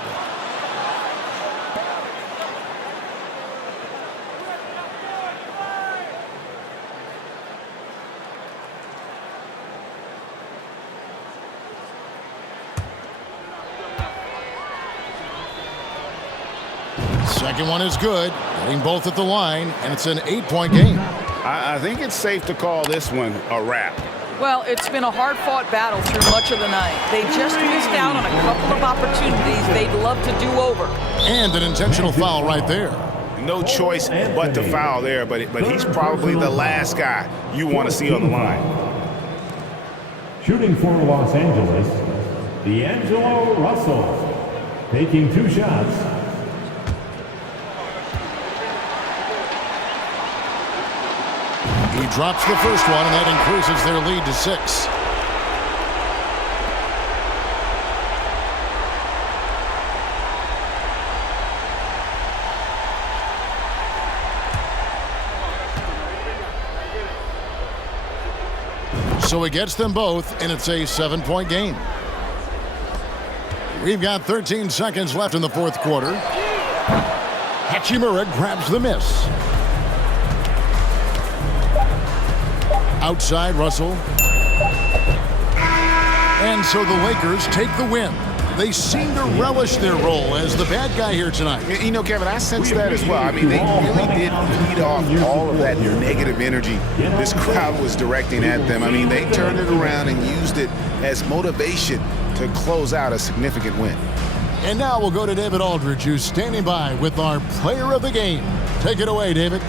Second one is good, getting both at the line, and it's an 8-point game. I think it's safe to call this one a wrap. Well, it's been a hard-fought battle through much of the night. They just missed out on a couple of opportunities they'd love to do over. And an intentional foul right there. No choice but to foul there, but he's probably the last guy you want to see on the line. shooting for Los Angeles, D'Angelo Russell, taking 2 shots. He drops the first one, and that increases their lead to 6. So he gets them both, and it's a 7-point game. We've got 13 seconds left in the fourth quarter. Hachimura grabs the miss. Outside Russell. And so the Lakers take the win. They seem to relish their role as the bad guy here tonight. You know, Kevin, I sense that as well. I mean, they really did feed off all of that negative energy this crowd was directing at them. I mean, they turned it around and used it as motivation to close out a significant win. And now we'll go to David Aldridge, who's standing by with our player of the game. Take it away, David.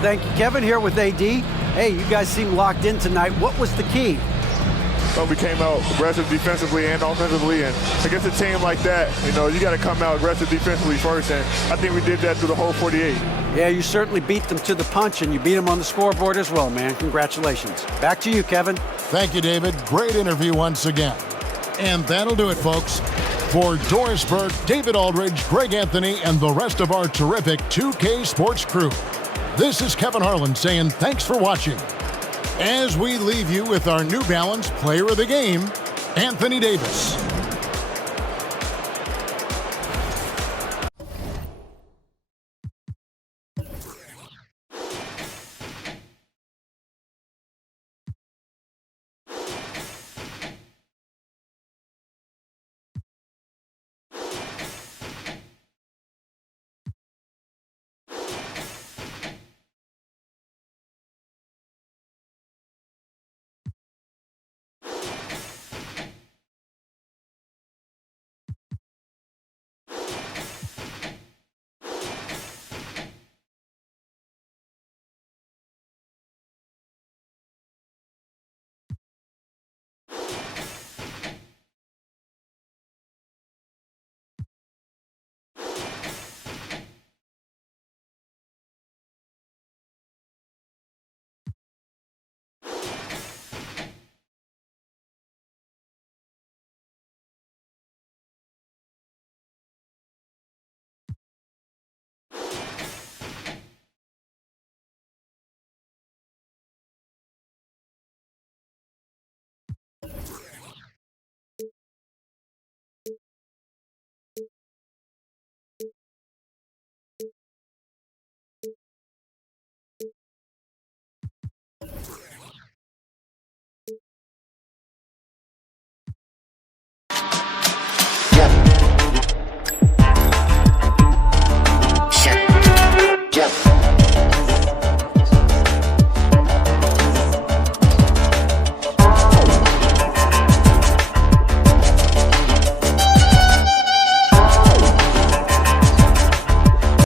Thank you, Kevin, here with AD. Hey, you guys seem locked in tonight. What was the key? So we came out aggressive defensively and offensively, and against a team like that, you know, you got to come out aggressive defensively first, and I think we did that through the whole 48. Yeah, you certainly beat them to the punch, and you beat them on the scoreboard as well, man. Congratulations. Back to you, Kevin. Thank you, David. Great interview once again. And that'll do it, folks. For Doris Burke, David Aldridge, Greg Anthony, and the rest of our terrific 2K Sports crew, this is Kevin Harlan saying thanks for watching. As we leave you with our New Balance Player of the Game, Anthony Davis.